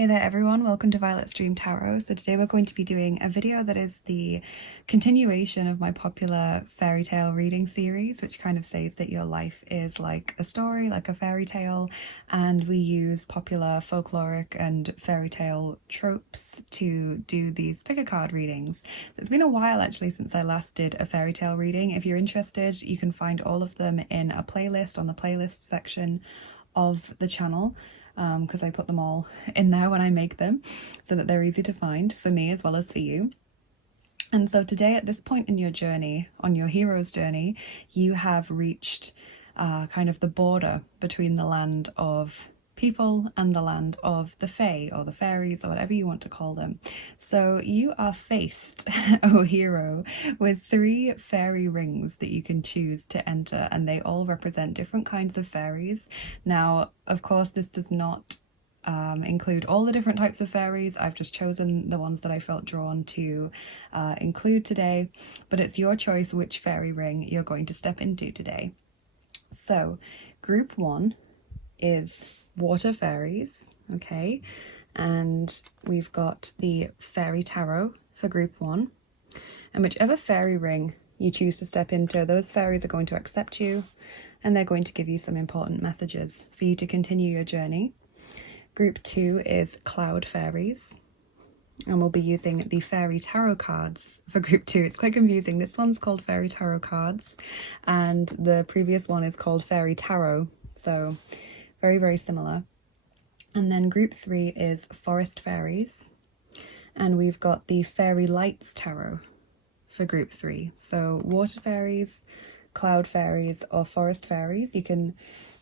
Hey there everyone, welcome to Violet's Dream Tarot. So today we're going to be doing a video that is the continuation of my popular fairy tale reading series, which kind of says that your life is like a story, like a fairy tale, and we use popular folkloric and fairy tale tropes to do these pick a card readings. It's been a while actually since I last did a fairy tale reading. If you're interested, you can find all of them in a playlist on the playlist section of the channel. Because I put them all in there when I make them so that they're easy to find for me as well as for you. And so today, at this point in your journey, on your hero's journey, you have reached kind of the border between the land of people and the land of the Fae or the fairies or whatever you want to call them. So you are faced, oh hero, with 3 fairy rings that you can choose to enter, and they all represent different kinds of fairies. Now, of course, this does not include all the different types of fairies. I've just chosen the ones that I felt drawn to include today, but it's your choice which fairy ring you're going to step into today. So, group 1 is water fairies, okay, and we've got the fairy tarot for group 1, and whichever fairy ring you choose to step into, those fairies are going to accept you and they're going to give you some important messages for you to continue your journey. Group 2 is cloud fairies, and we'll be using the fairy tarot cards for group 2. It's quite confusing. This one's called fairy tarot cards and the previous one is called fairy tarot, so very, very similar. And then group 3 is forest fairies, and we've got the fairy lights tarot for group 3. So water fairies, cloud fairies, or forest fairies. You can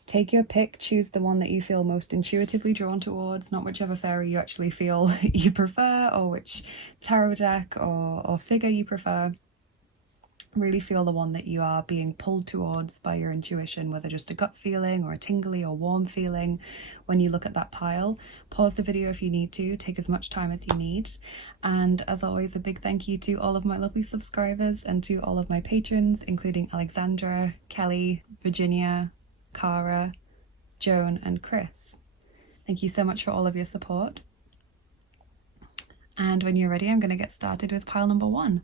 take your pick, choose the one that you feel most intuitively drawn towards, not whichever fairy you actually feel you prefer, or which tarot deck or figure you prefer. Really feel the one that you are being pulled towards by your intuition, whether just a gut feeling or a tingly or warm feeling when you look at that pile. Pause the video if you need to, take as much time as you need. And as always, a big thank you to all of my lovely subscribers and to all of my patrons, including Alexandra, Kelly, Virginia, Cara, Joan, and Chris. Thank you so much for all of your support. And when you're ready, I'm going to get started with pile number 1.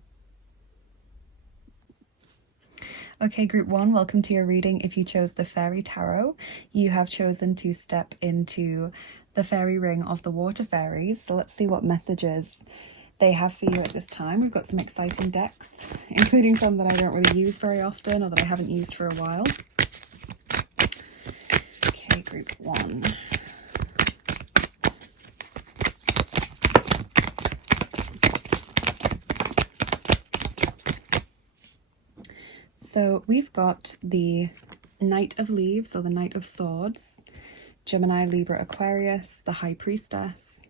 Okay, group 1, welcome to your reading. If you chose the fairy tarot, you have chosen to step into the fairy ring of the water fairies. So let's see what messages they have for you at this time. We've got some exciting decks, including some that I don't really use very often or that I haven't used for a while. Okay, group 1. So we've got the Knight of Leaves or the Knight of Swords, Gemini, Libra, Aquarius, the High Priestess.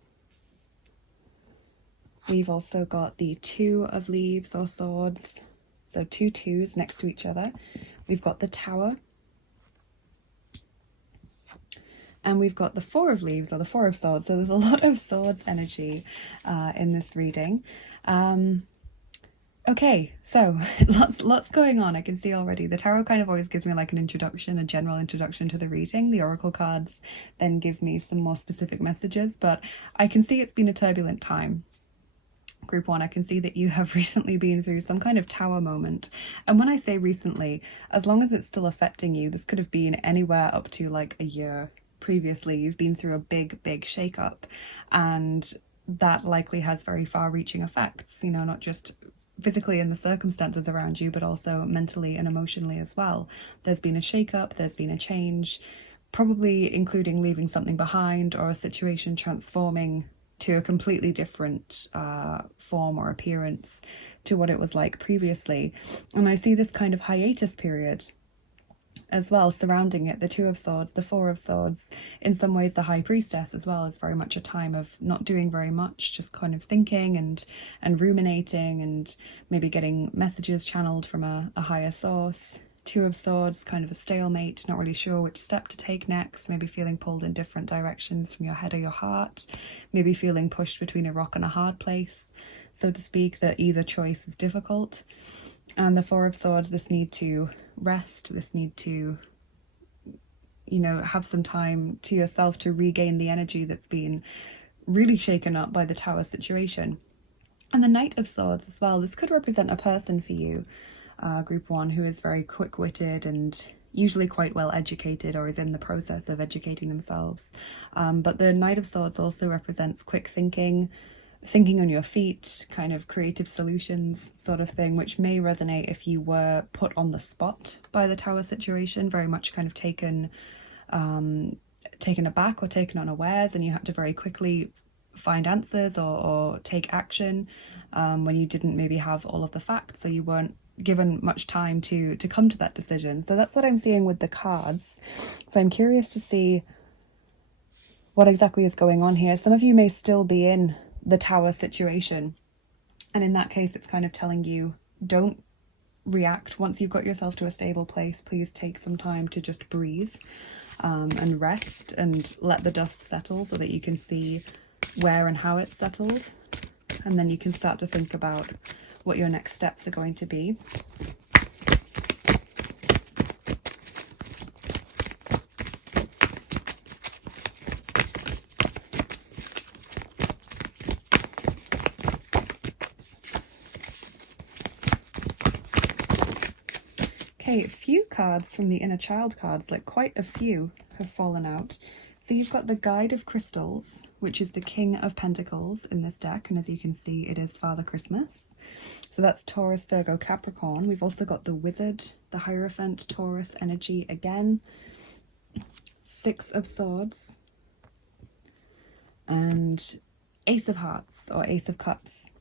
We've also got the 2 of Leaves or Swords, so 2 2s next to each other. We've got the Tower. And we've got the 4 of Leaves or the 4 of Swords. So there's a lot of swords energy in this reading. Okay, so lots going on. I can see already. The tarot kind of always gives me like an introduction, a general introduction to the reading. The oracle cards then give me some more specific messages, but I can see it's been a turbulent time. Group 1, I can see that you have recently been through some kind of tower moment. And when I say recently, as long as it's still affecting you, this could have been anywhere up to like a year previously. You've been through a big shakeup, and that likely has very far-reaching effects, you know, not just physically in the circumstances around you, but also mentally and emotionally as well. There's been a shakeup, there's been a change, probably including leaving something behind or a situation transforming to a completely different form or appearance to what it was like previously. And I see this kind of hiatus period as well surrounding it. The 2 of Swords, the 4 of Swords, in some ways the High Priestess as well is very much a time of not doing very much, just kind of thinking and ruminating and maybe getting messages channeled from a higher source. 2 of Swords, kind of a stalemate, not really sure which step to take next, maybe feeling pulled in different directions from your head or your heart, maybe feeling pushed between a rock and a hard place, so to speak, that either choice is difficult. And the 4 of Swords, this need to rest, this need to, you know, have some time to yourself to regain the energy that's been really shaken up by the Tower situation. And the Knight of Swords as well. This could represent a person for you, group 1, who is very quick-witted and usually quite well educated, or is in the process of educating themselves. But the Knight of Swords also represents quick thinking, thinking on your feet, kind of creative solutions sort of thing, which may resonate if you were put on the spot by the Tower situation, very much kind of taken aback or taken unawares, and you had to very quickly find answers or take action when you didn't maybe have all of the facts, so you weren't given much time to come to that decision. So that's what I'm seeing with the cards. So I'm curious to see what exactly is going on here. Some of you may still be in the Tower situation, and in that case it's kind of telling you, don't react. Once you've got yourself to a stable place, please take some time to just breathe and rest and let the dust settle so that you can see where and how it's settled, and then you can start to think about what your next steps are going to be. Okay, a few cards from the Inner Child cards, like quite a few, have fallen out. So you've got the Guide of Crystals, which is the King of Pentacles in this deck, and as you can see, it is Father Christmas. So that's Taurus, Virgo, Capricorn. We've also got the Wizard, the Hierophant, Taurus energy again, Six of Swords, and Ace of Hearts or Ace of Cups.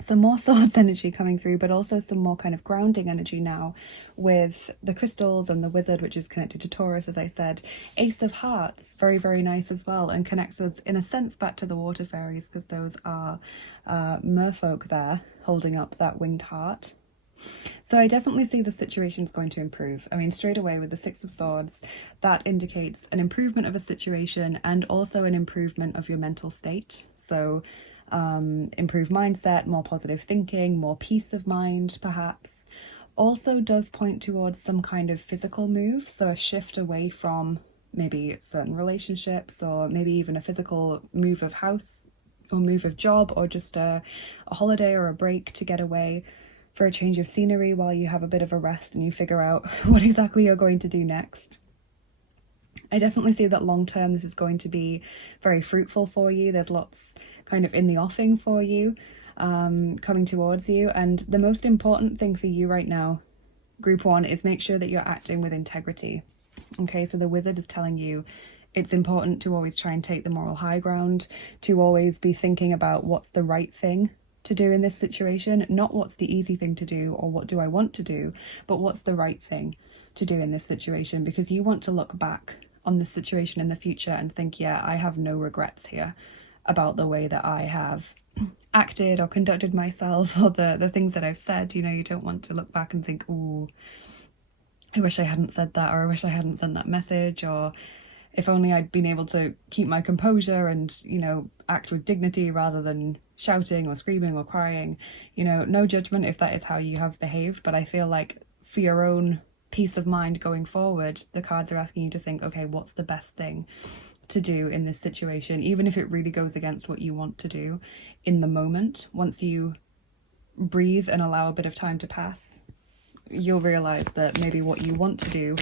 Some more swords energy coming through, but also some more kind of grounding energy now with the crystals and the Wizard, which is connected to Taurus, as I said. Ace of Hearts, very, very nice as well, and connects us in a sense back to the water fairies, because those are merfolk there holding up that winged heart. So I definitely see the situation's going to improve. I mean, straight away with the Six of Swords, that indicates an improvement of a situation and also an improvement of your mental state. So improved mindset, more positive thinking, more peace of mind perhaps. Also does point towards some kind of physical move, so a shift away from maybe certain relationships, or maybe even a physical move of house or move of job, or just a holiday or a break to get away for a change of scenery while you have a bit of a rest and you figure out what exactly you're going to do next. I definitely see that long term this is going to be very fruitful for you. There's lots kind of in the offing for you, coming towards you. And the most important thing for you right now, group 1, is make sure that you're acting with integrity. Okay, so the Wizard is telling you it's important to always try and take the moral high ground, to always be thinking about what's the right thing to do in this situation, not what's the easy thing to do or what do I want to do, but what's the right thing to do in this situation, because you want to look back on this situation in the future and think, yeah, I have no regrets here about the way that I have acted or conducted myself, or the things that I've said. You know, you don't want to look back and think, oh, I wish I hadn't said that, or I wish I hadn't sent that message, or if only I'd been able to keep my composure and, you know, act with dignity rather than shouting or screaming or crying. You know, no judgment if that is how you have behaved, but I feel like for your own peace of mind going forward, the cards are asking you to think, okay, what's the best thing to do in this situation, even if it really goes against what you want to do in the moment. Once you breathe and allow a bit of time to pass, you'll realize that maybe what you want to do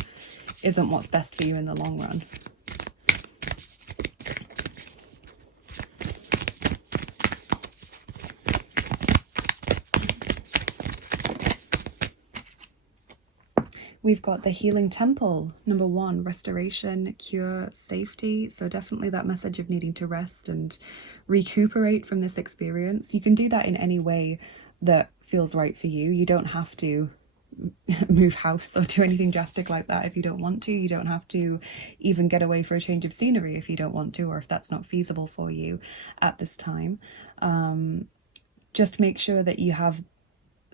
isn't what's best for you in the long run. We've got the Healing Temple, number 1, restoration, cure, safety. So definitely that message of needing to rest and recuperate from this experience. You can do that in any way that feels right for you. You don't have to move house or do anything drastic like that if you don't want to. You don't have to even get away for a change of scenery if you don't want to, or if that's not feasible for you at this time. Just make sure that you have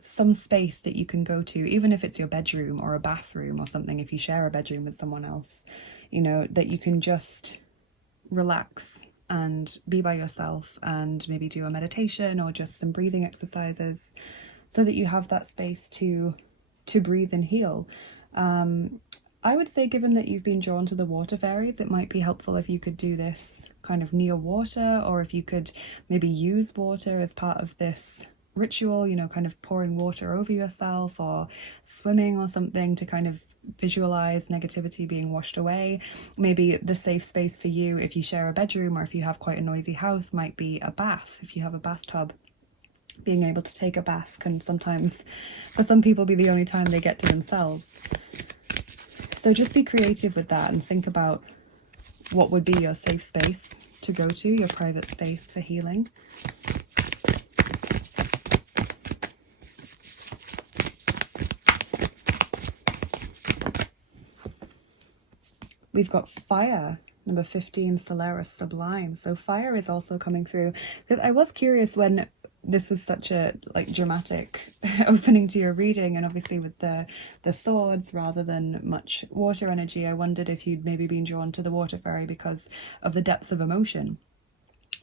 some space that you can go to, even if it's your bedroom or a bathroom or something, if you share a bedroom with someone else, you know, that you can just relax and be by yourself and maybe do a meditation or just some breathing exercises so that you have that space to breathe and heal. I would say, given that you've been drawn to the water fairies, it might be helpful if you could do this kind of near water, or if you could maybe use water as part of this ritual, you know, kind of pouring water over yourself or swimming or something to kind of visualize negativity being washed away. Maybe the safe space for you, if you share a bedroom or if you have quite a noisy house, might be a bath. If you have a bathtub, being able to take a bath can sometimes, for some people, be the only time they get to themselves. So just be creative with that and think about what would be your safe space to go to, your private space for healing. We've got fire, number 15, Solaris Sublime. So fire is also coming through. I was curious when this was such a dramatic opening to your reading, and obviously with the swords rather than much water energy, I wondered if you'd maybe been drawn to the water fairy because of the depths of emotion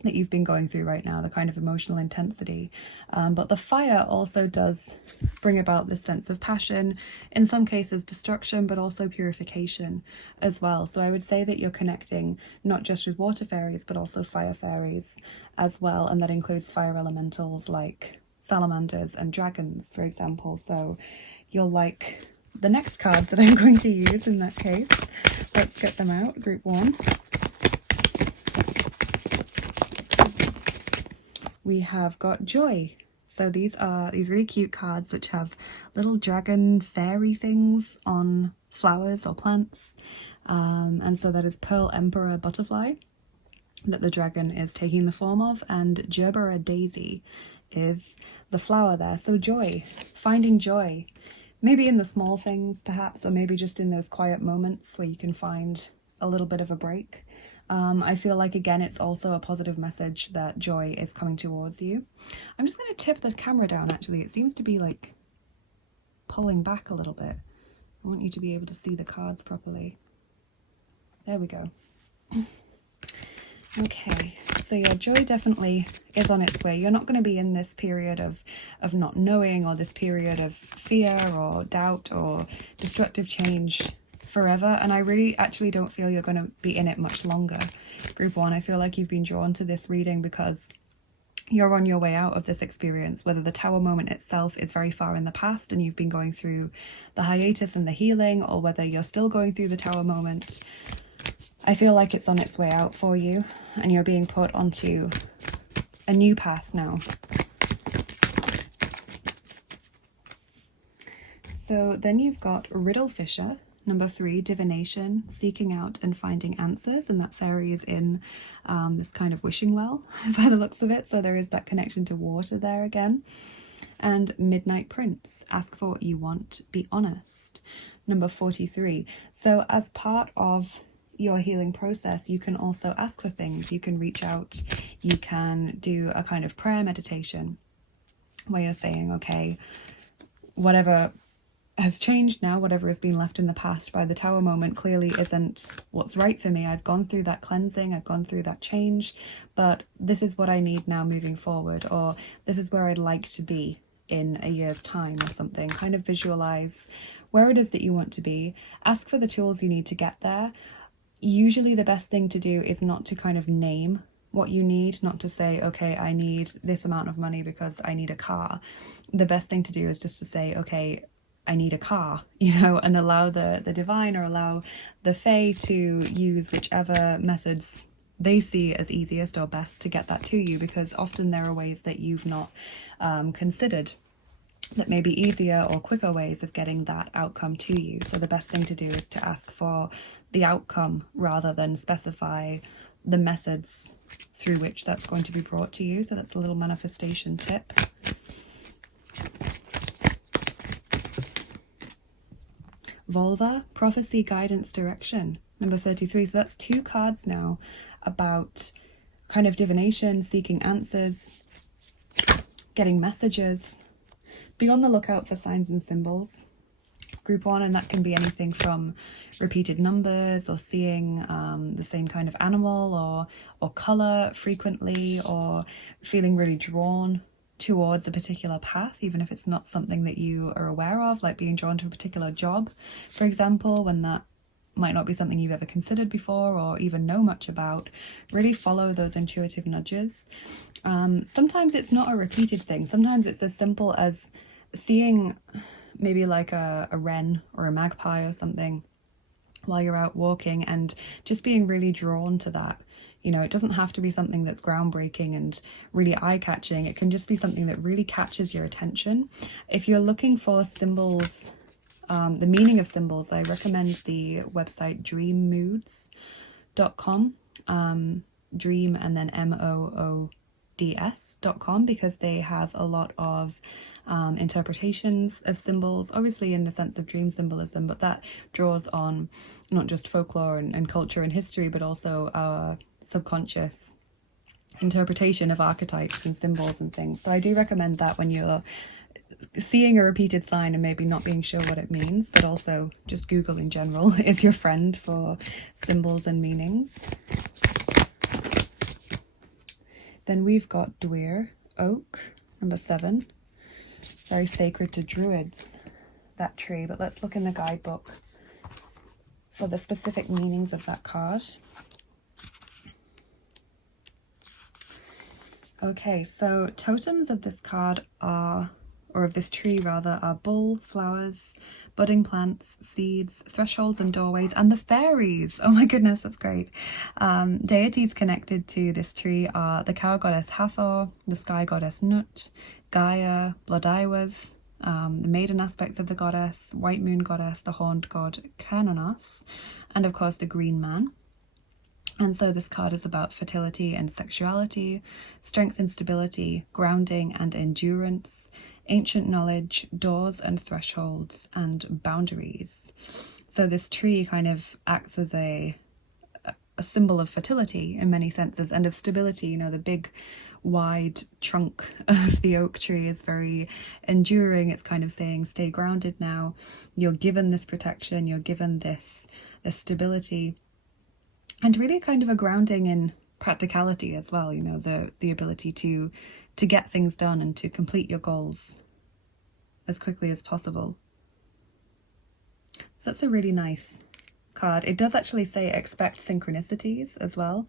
that you've been going through right now, the kind of emotional intensity. But the fire also does bring about this sense of passion, in some cases destruction, but also purification as well. So I would say that you're connecting not just with water fairies, but also fire fairies as well. And that includes fire elementals like salamanders and dragons, for example. So you'll like the next cards that I'm going to use in that case. Let's get them out. Group 1. We have got Joy. So these are these really cute cards which have little dragon fairy things on flowers or plants. And so that is Pearl Emperor Butterfly that the dragon is taking the form of, and Gerbera Daisy is the flower there. So joy, finding joy, maybe in the small things perhaps, or maybe just in those quiet moments where you can find a little bit of a break. I feel like, again, it's also a positive message that joy is coming towards you. I'm just going to tip the camera down, actually. It seems to be like pulling back a little bit. I want you to be able to see the cards properly. There we go. Okay, so your joy definitely is on its way. You're not going to be in this period of not knowing, or this period of fear or doubt or destructive change forever, and I really actually don't feel you're going to be in it much longer. Group 1, I feel like you've been drawn to this reading because you're on your way out of this experience, whether the tower moment itself is very far in the past and you've been going through the hiatus and the healing, or whether you're still going through the tower moment. I feel like it's on its way out for you and you're being put onto a new path now. So then you've got Riddle Fisher. Number 3, divination, seeking out and finding answers, and that fairy is in this kind of wishing well by the looks of it, so there is that connection to water there again. And Midnight Prince, ask for what you want, be honest. Number 43, so as part of your healing process, you can also ask for things. You can reach out, you can do a kind of prayer meditation where you're saying, okay, whatever has changed now, whatever has been left in the past by the tower moment clearly isn't what's right for me. I've gone through that cleansing, I've gone through that change, but this is what I need now moving forward, or this is where I'd like to be in a year's time or something. Kind of visualize where it is that you want to be. Ask for the tools you need to get there. Usually the best thing to do is not to kind of name what you need, not to say, okay, I need this amount of money because I need a car. The best thing to do is just to say, okay, I need a car, you know, and allow the divine, or allow the fae to use whichever methods they see as easiest or best to get that to you, because often there are ways that you've not considered that may be easier or quicker ways of getting that outcome to you. So the best thing to do is to ask for the outcome rather than specify the methods through which that's going to be brought to you. So that's a little manifestation tip. Volva, prophecy, guidance, direction. Number 33. So that's 2 cards now about kind of divination, seeking answers, getting messages. Be on the lookout for signs and symbols. Group 1, and that can be anything from repeated numbers, or seeing the same kind of animal or colour frequently, or feeling really drawn towards a particular path, even if it's not something that you are aware of, like being drawn to a particular job, for example, when that might not be something you've ever considered before or even know much about. Really follow those intuitive nudges. Sometimes it's not a repeated thing. Sometimes it's as simple as seeing maybe like a wren or a magpie or something while you're out walking and just being really drawn to that. You know, it doesn't have to be something that's groundbreaking and really eye-catching. It can just be something that really catches your attention. If you're looking for symbols, the meaning of symbols, I recommend the website dreammoods.com, dream and then moods.com, because they have a lot of interpretations of symbols, obviously in the sense of dream symbolism, but that draws on not just folklore and culture and history, but also our subconscious interpretation of archetypes and symbols and things. So I do recommend that when you're seeing a repeated sign and maybe not being sure what it means, but also just Google in general is your friend for symbols and meanings. Then we've got Dwyer Oak, number 7. Very sacred to druids, that tree. But let's look in the guidebook for the specific meanings of that card. Okay, so totems of this card are, or of this tree rather, are bull, flowers, budding plants, seeds, thresholds and doorways, and the fairies. Oh my goodness, that's great. Deities connected to this tree are the cow goddess Hathor, the sky goddess Nut, Gaia, Blodeuwedd, the maiden aspects of the goddess, white moon goddess, the horned god Cernunnos, and of course the green man. And so this card is about fertility and sexuality, strength and stability, grounding and endurance, ancient knowledge, doors and thresholds, and boundaries. So this tree kind of acts as a symbol of fertility in many senses, and of stability. You know, the big wide trunk of the oak tree is very enduring. It's kind of saying, stay grounded now. You're given this protection, you're given this stability. And really kind of a grounding in practicality as well, you know, the ability to get things done and to complete your goals as quickly as possible. So that's a really nice card. It does actually say expect synchronicities as well.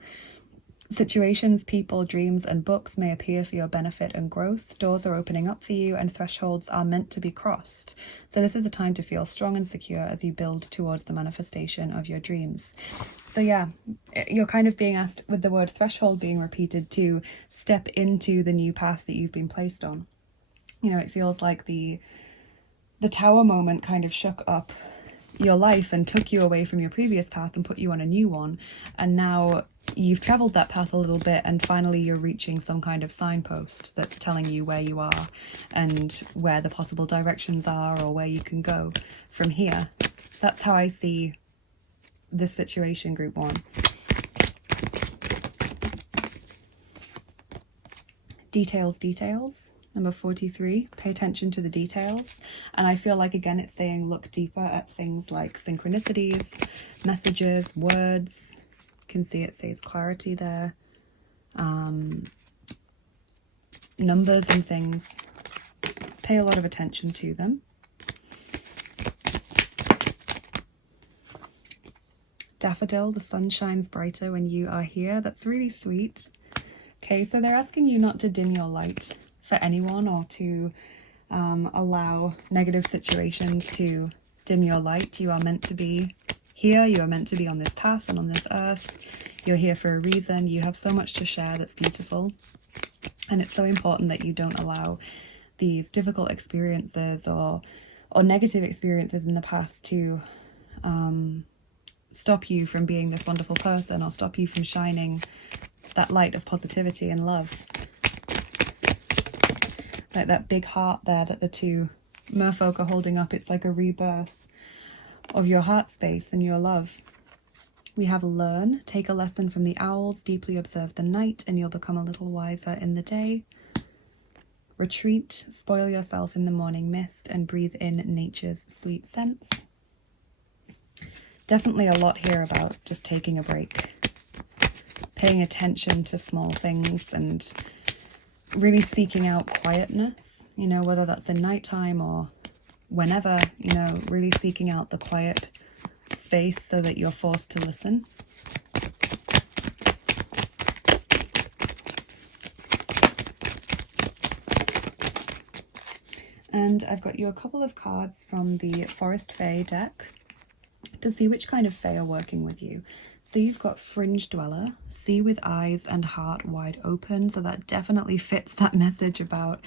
Situations, people, dreams, and books may appear for your benefit and growth. Doors are opening up for you and thresholds are meant to be crossed. So this is a time to feel strong and secure as you build towards the manifestation of your dreams. So yeah, you're kind of being asked, with the word threshold being repeated, to step into the new path that you've been placed on. You know, it feels like the tower moment kind of shook up your life and took you away from your previous path and put you on a new one. And now you've traveled that path a little bit and finally you're reaching some kind of signpost that's telling you where you are and where the possible directions are or where you can go from here. That's how I see this situation, group 1. Details. Number 43, pay attention to the details. And I feel like, again, it's saying look deeper at things like synchronicities, messages, words. You can see it says clarity there. Numbers and things. Pay a lot of attention to them. Daffodil, the sun shines brighter when you are here. That's really sweet. Okay, so they're asking you not to dim your light for anyone or to allow negative situations to dim your light. You are meant to be here. You are meant to be on this path and on this earth. You're here for a reason. You have so much to share that's beautiful. And it's so important that you don't allow these difficult experiences or negative experiences in the past to stop you from being this wonderful person or stop you from shining that light of positivity and love. Like that big heart there that the two merfolk are holding up, it's like a rebirth of your heart space and your love. We have learn, take a lesson from the owls, deeply observe the night, and you'll become a little wiser in the day. Retreat, spoil yourself in the morning mist, and breathe in nature's sweet scents. Definitely a lot here about just taking a break, paying attention to small things and really seeking out quietness, you know, whether that's in nighttime or whenever, you know, really seeking out the quiet space so that you're forced to listen. And I've got you a couple of cards from the Forest Fae deck to see which kind of Fae are working with you. So you've got Fringe Dweller, see with eyes and heart wide open. So that definitely fits that message about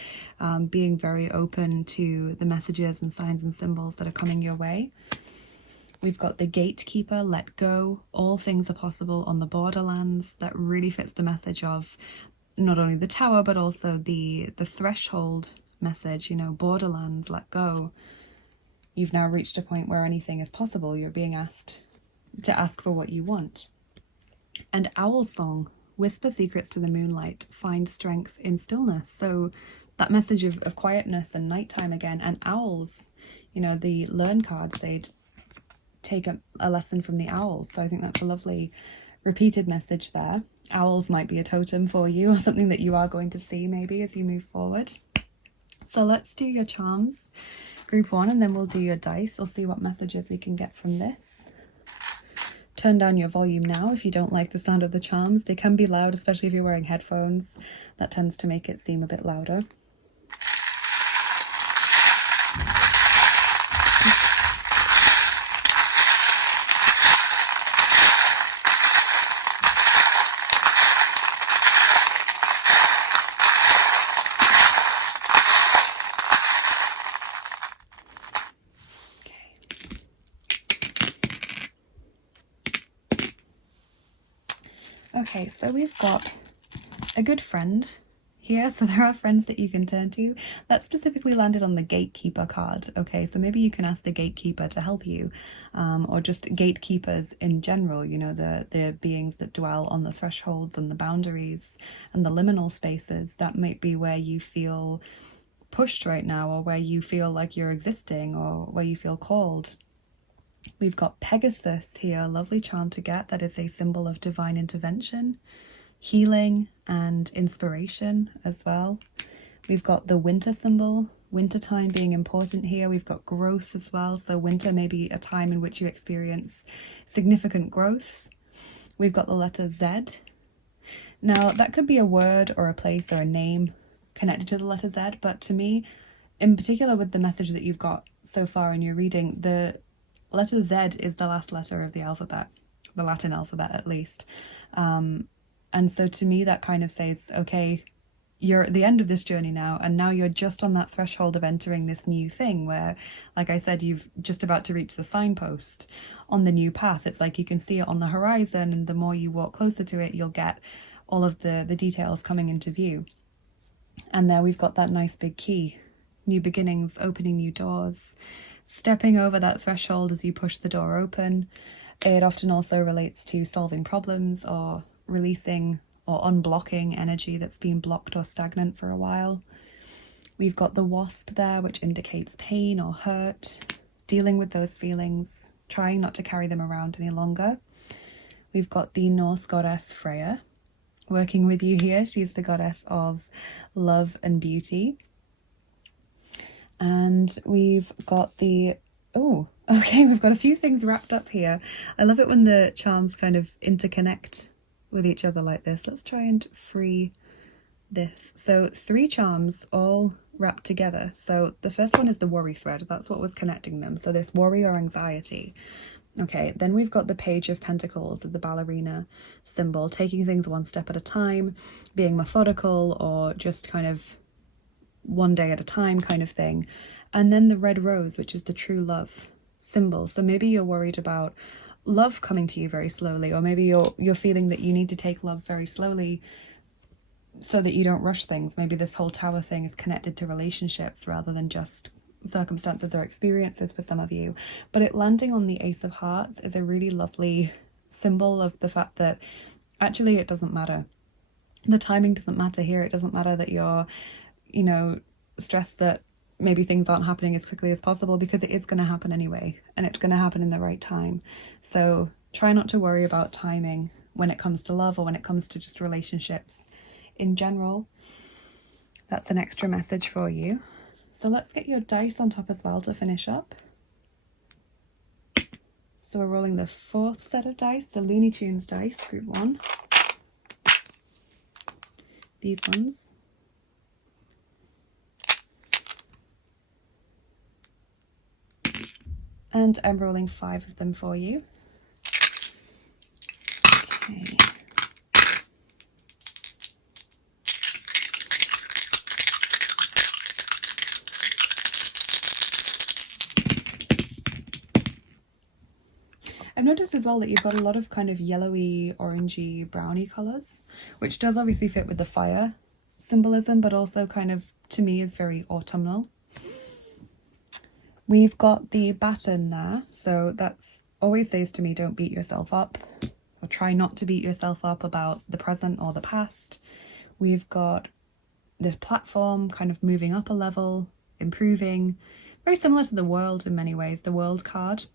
being very open to the messages and signs and symbols that are coming your way. We've got the Gatekeeper, let go. All things are possible on the borderlands. That really fits the message of not only the tower, but also the threshold message, you know, borderlands, let go. You've now reached a point where anything is possible. You're being asked to ask for what you want. And Owl Song, whisper secrets to the moonlight, find strength in stillness. So that message of quietness and nighttime again. And owls, you know, the learn cards say take a lesson from the owls. So I think that's a lovely repeated message there. Owls might be a totem for you, or something that you are going to see maybe as you move forward. So let's do your charms, group 1, and then we'll do your dice. We'll see what messages we can get from this. Turn down your volume now if you don't like the sound of the charms. They can be loud, especially if you're wearing headphones. That tends to make it seem a bit louder. Okay, so we've got a good friend here. So there are friends that you can turn to. That specifically landed on the Gatekeeper card. Okay, so maybe you can ask the Gatekeeper to help you, or just gatekeepers in general, you know, the beings that dwell on the thresholds and the boundaries and the liminal spaces. That might be where you feel pushed right now, or where you feel like you're existing, or where you feel called. We've got Pegasus here, a lovely charm to get that is a symbol of divine intervention, healing and inspiration as well. We've got the winter symbol, wintertime being important here. We've got growth as well, so winter may be a time in which you experience significant growth. We've got the letter Z. Now that could be a word or a place or a name connected to the letter Z, but to me, in particular with the message that you've got so far in your reading, the letter Z is the last letter of the alphabet, the Latin alphabet at least. And so to me, that kind of says, okay, you're at the end of this journey now, and now you're just on that threshold of entering this new thing where, like I said, you've just about to reach the signpost on the new path. It's like you can see it on the horizon, and the more you walk closer to it, you'll get all of the details coming into view. And there we've got that nice big key, new beginnings, opening new doors, stepping over that threshold as you push the door open. It often also relates to solving problems or releasing or unblocking energy that's been blocked or stagnant for a while. We've got the wasp there, which indicates pain or hurt, dealing with those feelings, trying not to carry them around any longer. We've got the Norse goddess Freya working with you here. She's the goddess of love and beauty. And we've got the, we've got a few things wrapped up here. I love it when the charms kind of interconnect with each other like this. Let's try and free this. So 3 charms all wrapped together. So the first one is the worry thread. That's what was connecting them. So this worry or anxiety. Okay, then we've got the Page of Pentacles, the ballerina symbol, taking things one step at a time, being methodical, or just kind of one day at a time kind of thing. And then the red rose, which is the true love symbol. So maybe you're worried about love coming to you very slowly, or maybe you're feeling that you need to take love very slowly so that you don't rush things. Maybe this whole tower thing is connected to relationships rather than just circumstances or experiences for some of you. But it landing on the Ace of Hearts is a really lovely symbol of the fact that actually it doesn't matter. The timing doesn't matter here. It doesn't matter that you're, you know, stressed that maybe things aren't happening as quickly as possible, because it is going to happen anyway, and it's going to happen in the right time. So try not to worry about timing when it comes to love, or when it comes to just relationships in general. That's an extra message for you. So let's get your dice on top as well to finish up. So we're rolling the 4th set of dice, the Looney Tunes dice, group 1. These ones. And I'm rolling 5 of them for you. Okay. I've noticed as well that you've got a lot of kind of yellowy, orangey, browny colours, which does obviously fit with the fire symbolism, but also kind of, to me, is very autumnal. We've got the baton there, so that's always says to me, don't beat yourself up, or try not to beat yourself up about the present or the past. We've got this platform kind of moving up a level, improving, very similar to the world in many ways, the world card,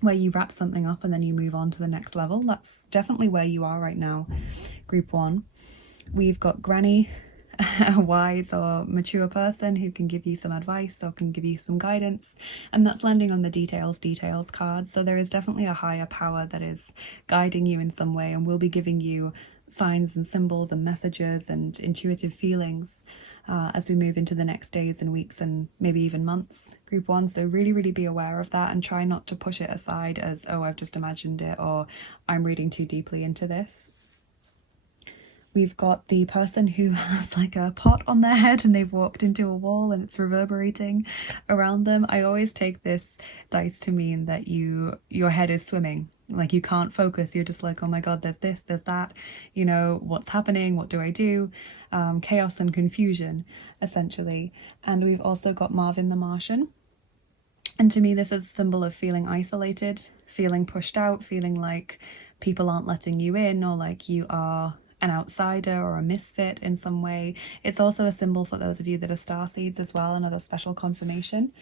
where you wrap something up and then you move on to the next level. That's definitely where you are right now, group 1. We've got Granny, a wise or mature person who can give you some advice or can give you some guidance, and that's landing on the details card. So there is definitely a higher power that is guiding you in some way and will be giving you signs and symbols and messages and intuitive feelings as we move into the next days and weeks and maybe even months, group 1. So really be aware of that and try not to push it aside as, oh, I've just imagined it, or I'm reading too deeply into this. We've got the person who has like a pot on their head and they've walked into a wall and it's reverberating around them. I always take this dice to mean that your head is swimming. Like you can't focus. You're just like, oh my God, there's this, there's that. You know, what's happening? What do I do? Chaos and confusion, essentially. And we've also got Marvin the Martian. And to me, this is a symbol of feeling isolated, feeling pushed out, feeling like people aren't letting you in, or like you are an outsider or a misfit in some way. It's also a symbol for those of you that are starseeds as well, another special confirmation.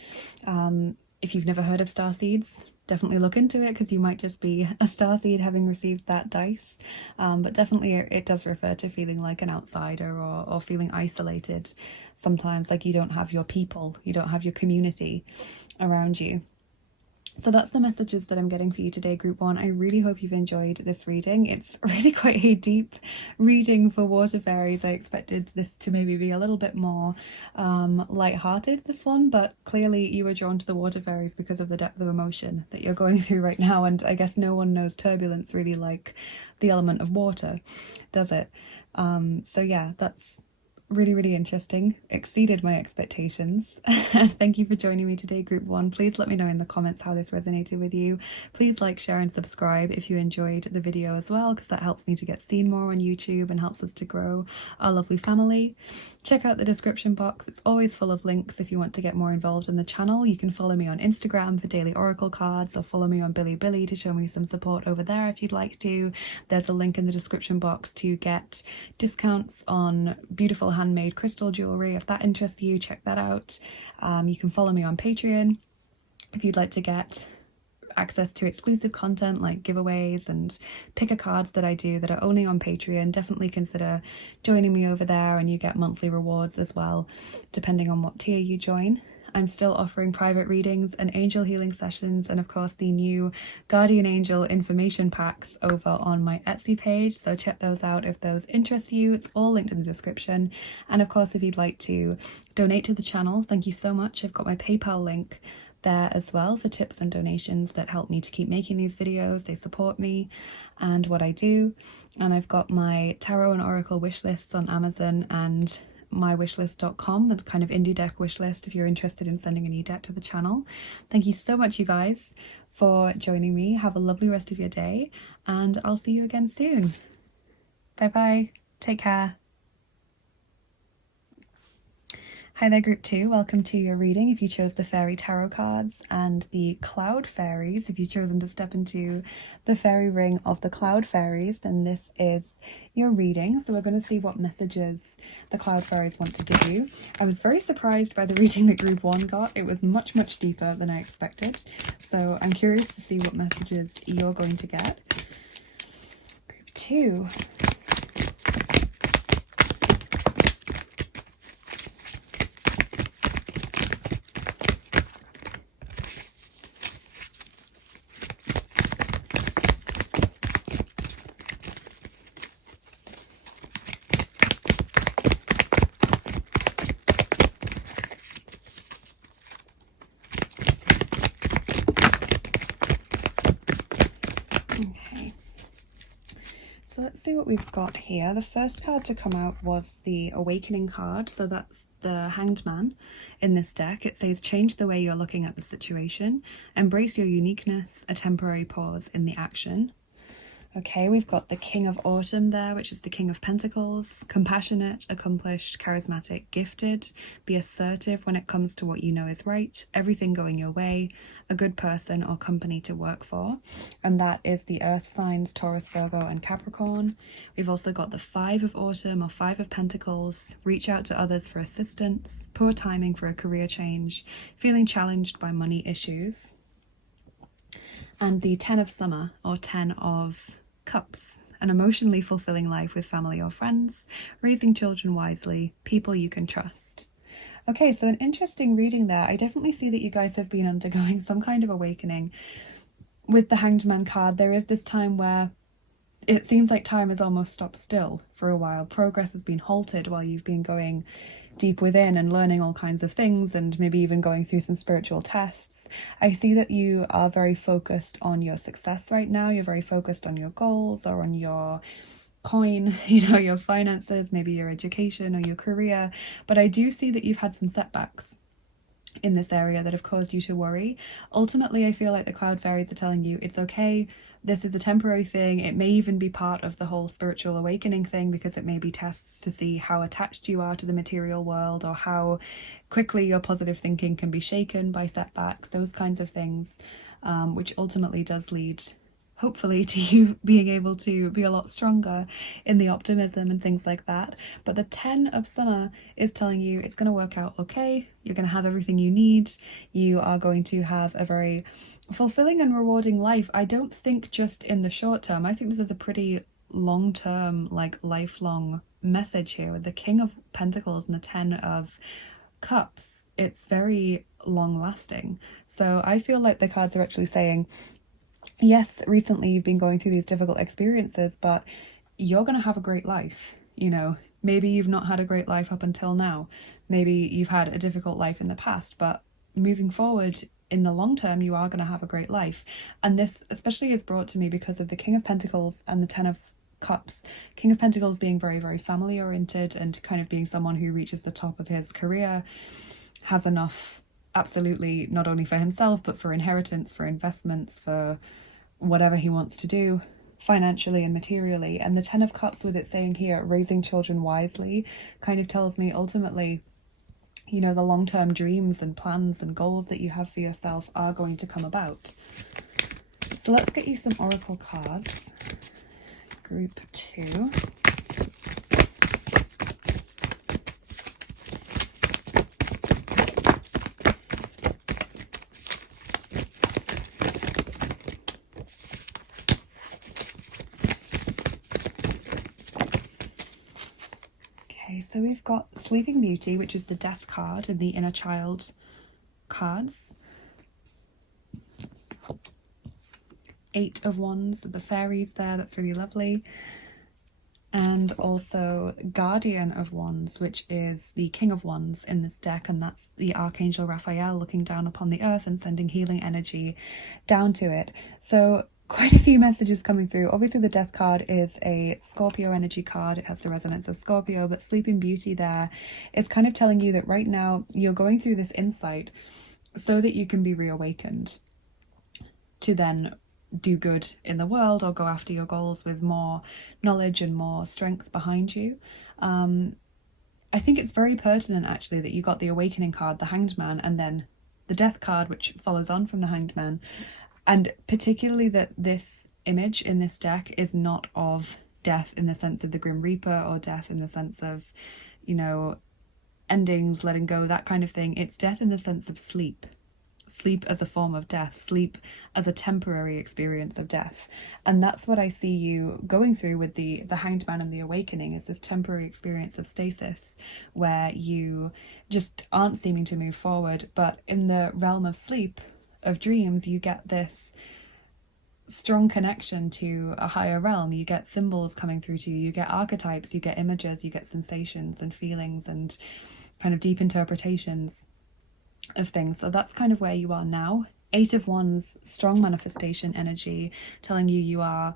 If you've never heard of starseeds, definitely look into it, because you might just be a starseed having received that dice. But definitely it does refer to feeling like an outsider or feeling isolated sometimes, like you don't have your people, you don't have your community around you. So that's the messages that I'm getting for you today, group 1. I really hope you've enjoyed this reading. It's really quite a deep reading for water fairies. I expected this to maybe be a little bit more light-hearted, this one, but clearly you were drawn to the water fairies because of the depth of emotion that you're going through right now, and I guess no one knows turbulence really like the element of water, does it? So yeah, that's really interesting, exceeded my expectations. Thank you for joining me today, group 1. Please let me know in the comments how this resonated with you. Please like, share and subscribe if you enjoyed the video as well, because that helps me to get seen more on YouTube and helps us to grow our lovely family. Check out the description box, it's always full of links if you want to get more involved in the channel. You can follow me on Instagram for daily oracle cards, or follow me on Bilibili to show me some support over there if you'd like to. There's a link in the description box to get discounts on beautiful handmade crystal jewelry. If that interests you, check that out. You can follow me on Patreon if you'd like to get access to exclusive content like giveaways and picker cards that I do that are only on Patreon. Definitely consider joining me over there, and you get monthly rewards as well depending on what tier you join. I'm still offering private readings and angel healing sessions, and of course the new guardian angel information packs over on my Etsy page, so check those out if those interest you. It's all linked in the description. And of course, if you'd like to donate to the channel, thank you so much. I've got my PayPal link there as well for tips and donations that help me to keep making these videos. They support me and what I do. And I've got my tarot and oracle wish lists on Amazon and mywishlist.com, and kind of indie deck wish list if you're interested in sending a new deck to the channel. Thank you so much, you guys, for joining me. Have a lovely rest of your day, and I'll see you again soon. Bye bye. Take care. Hi there, group 2. Welcome to your reading if you chose the Fairy tarot cards and the Cloud Fairies. If you've chosen to step into the fairy ring of the Cloud Fairies, then this is your reading. So we're going to see what messages the Cloud Fairies want to give you. I was very surprised by the reading that group 1 got. It was much deeper than I expected. So I'm curious to see what messages you're going to get. Group 2. we've got here. The first card to come out was the Awakening card, so that's the Hanged Man in this deck. It says, change the way you're looking at the situation, embrace your uniqueness, a temporary pause in the action. Okay, we've got the King of Autumn there, which is the King of Pentacles. Compassionate, accomplished, charismatic, gifted. Be assertive when it comes to what you know is right. Everything going your way. A good person or company to work for. And that is the Earth signs, Taurus, Virgo, and Capricorn. We've also got the Five of Autumn or Five of Pentacles. Reach out to others for assistance. Poor timing for a career change. Feeling challenged by money issues. And the Ten of Summer or Ten of Cups, an emotionally fulfilling life with family or friends, raising children wisely, people you can trust. Okay, so an interesting reading there. I definitely see that you guys have been undergoing some kind of awakening. With the Hanged Man card, there is this time where it seems like time has almost stopped still for a while. Progress has been halted while you've been going deep within and learning all kinds of things, and maybe even going through some spiritual tests. I see that you are very focused on your success right now. You're very focused on your goals or on your coin, your finances, maybe your education or your career. But I do see that you've had some setbacks in this area that have caused you to worry. Ultimately, I feel like the cloud fairies are telling you it's okay. This is a temporary thing. It may even be part of the whole spiritual awakening thing, because it may be tests to see how attached you are to the material world, or how quickly your positive thinking can be shaken by setbacks, those kinds of things, which ultimately does lead, hopefully, to you being able to be a lot stronger in the optimism and things like that. But the 10 of Summer is telling you it's going to work out okay. You're going to have everything you need. You are going to have a very fulfilling and rewarding life. I don't think just in the short term. I think this is a pretty long-term, like lifelong message here with the King of Pentacles and the 10 of Cups. It's very long-lasting. So I feel like the cards are actually saying, yes, recently you've been going through these difficult experiences, but you're going to have a great life. Maybe you've not had a great life up until now. Maybe you've had a difficult life in the past, but moving forward in the long term, you are going to have a great life. And this especially is brought to me because of the King of Pentacles and the 10 of Cups. King of Pentacles being very, very family oriented and kind of being someone who reaches the top of his career, has enough absolutely not only for himself, but for inheritance, for investments, for whatever he wants to do financially and materially. And the 10 of Cups, with it saying here, raising children wisely, kind of tells me ultimately, the long-term dreams and plans and goals that you have for yourself are going to come about. So let's get you some oracle cards. Group 2. So we've got Sleeping Beauty, which is the Death card, and the Inner Child cards. 8 of Wands, the fairies there, that's really lovely. And also Guardian of Wands, which is the King of Wands in this deck, and that's the Archangel Raphael looking down upon the earth and sending healing energy down to it. So quite a few messages coming through. Obviously the Death card is a Scorpio energy card. It has the resonance of Scorpio, but Sleeping Beauty there is kind of telling you that right now you're going through this insight so that you can be reawakened to then do good in the world or go after your goals with more knowledge and more strength behind you. I think it's very pertinent actually that you got the Awakening card, the Hanged Man, and then the Death card, which follows on from the Hanged Man. And particularly that this image in this deck is not of death in the sense of the Grim Reaper, or death in the sense of, endings, letting go, that kind of thing. It's death in the sense of sleep. Sleep as a form of death. Sleep as a temporary experience of death. And that's what I see you going through with the Hanged Man and the Awakening, is this temporary experience of stasis where you just aren't seeming to move forward. But in the realm of sleep, of dreams, you get this strong connection to a higher realm. You get symbols coming through to you, you get archetypes, you get images, you get sensations and feelings and kind of deep interpretations of things. So that's kind of where you are now. 8 of Wands, strong manifestation energy, telling you are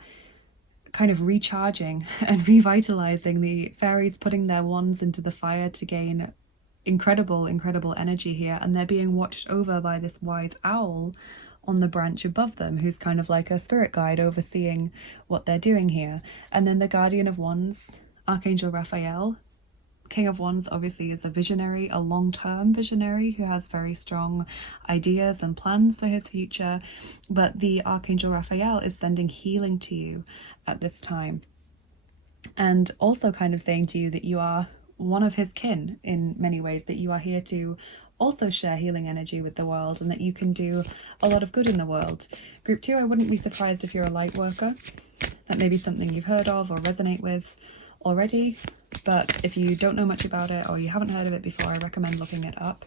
kind of recharging and revitalizing. The fairies putting their wands into the fire to gain incredible energy here, and they're being watched over by this wise owl on the branch above them, who's kind of like a spirit guide overseeing what they're doing here. And then the Guardian of Wands, Archangel Raphael. King of Wands obviously is a visionary, a long-term visionary who has very strong ideas and plans for his future, but the Archangel Raphael is sending healing to you at this time, and also kind of saying to you that you are one of his kin in many ways, that you are here to also share healing energy with the world, and that you can do a lot of good in the world. Group 2, I wouldn't be surprised if you're a light worker. That may be something you've heard of or resonate with already, but if you don't know much about it or you haven't heard of it before, I recommend looking it up.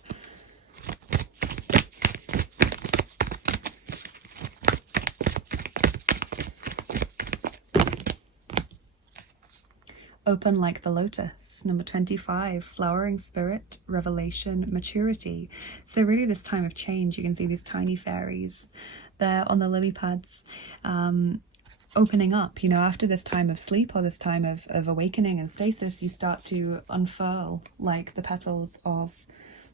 Open like the lotus, number 25, flowering spirit, revelation, maturity. So really this time of change, you can see these tiny fairies there on the lily pads, opening up. You know, after this time of sleep or this time of awakening and stasis, you start to unfurl like the petals of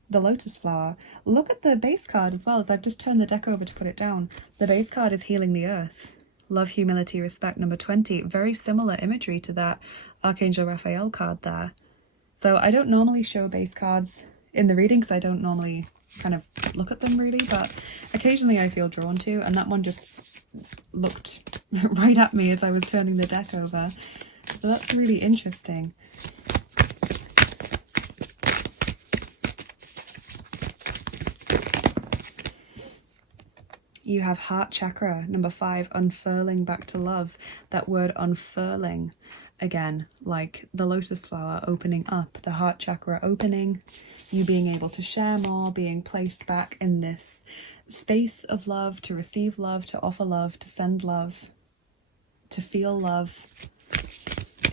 the lotus flower. Look at the base card as well, as I've just turned the deck over to put it down. The base card is healing the earth. Love, humility, respect, number 20. Very similar imagery to that Archangel Raphael card there. So I don't normally show base cards in the reading because I don't normally kind of look at them really, but occasionally I feel drawn to, and that one just looked right at me as I was turning the deck over. So that's really interesting. You have heart chakra, number 5, unfurling back to love. That word unfurling, again, like the lotus flower opening up, the heart chakra opening, you being able to share more, being placed back in this space of love, to receive love, to offer love, to send love, to feel love.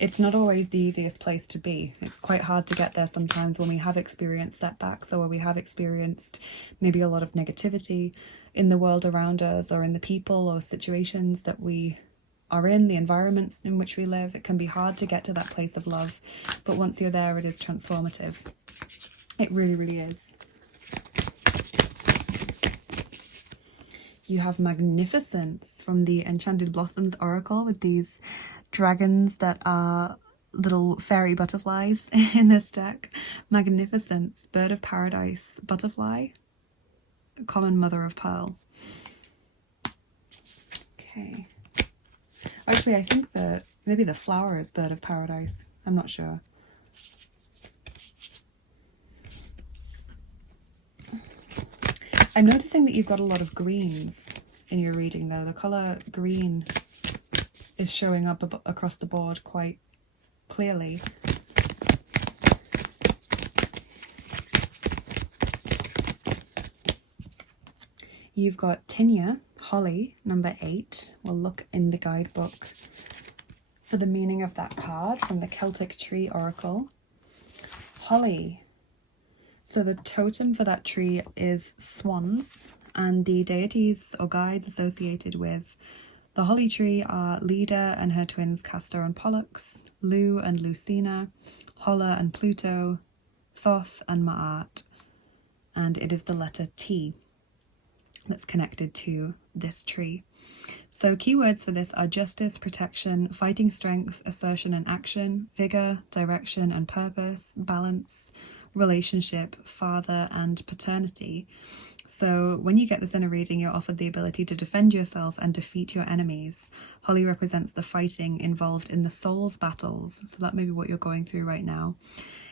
It's not always the easiest place to be. It's quite hard to get there sometimes when we have experienced setbacks, or when we have experienced maybe a lot of negativity in the world around us, or in the people or situations that we are in, the environments in which we live. It can be hard to get to that place of love, but once you're there, it is transformative. It really, really is. You have magnificence from the Enchanted Blossoms Oracle, with these dragons that are little fairy butterflies in this deck. Magnificence, bird of paradise, butterfly, common mother of pearl. Okay. Actually, I think that maybe the flower is bird of paradise. I'm not sure. I'm noticing that you've got a lot of greens in your reading though. The colour green is showing up across the board quite clearly. You've got Tinia, holly, number 8. We'll look in the guidebook for the meaning of that card from the Celtic Tree Oracle. Holly. So the totem for that tree is swans, and the deities or guides associated with the holly tree are Leda and her twins Castor and Pollux, Lu and Lucina, Holla and Pluto, Thoth and Ma'at, and it is the letter T that's connected to this tree. So keywords for this are justice, protection, fighting strength, assertion and action, vigor, direction and purpose, balance, relationship, father and paternity. So when you get this in a reading, you're offered the ability to defend yourself and defeat your enemies. Holly represents the fighting involved in the soul's battles, so that may be what you're going through right now.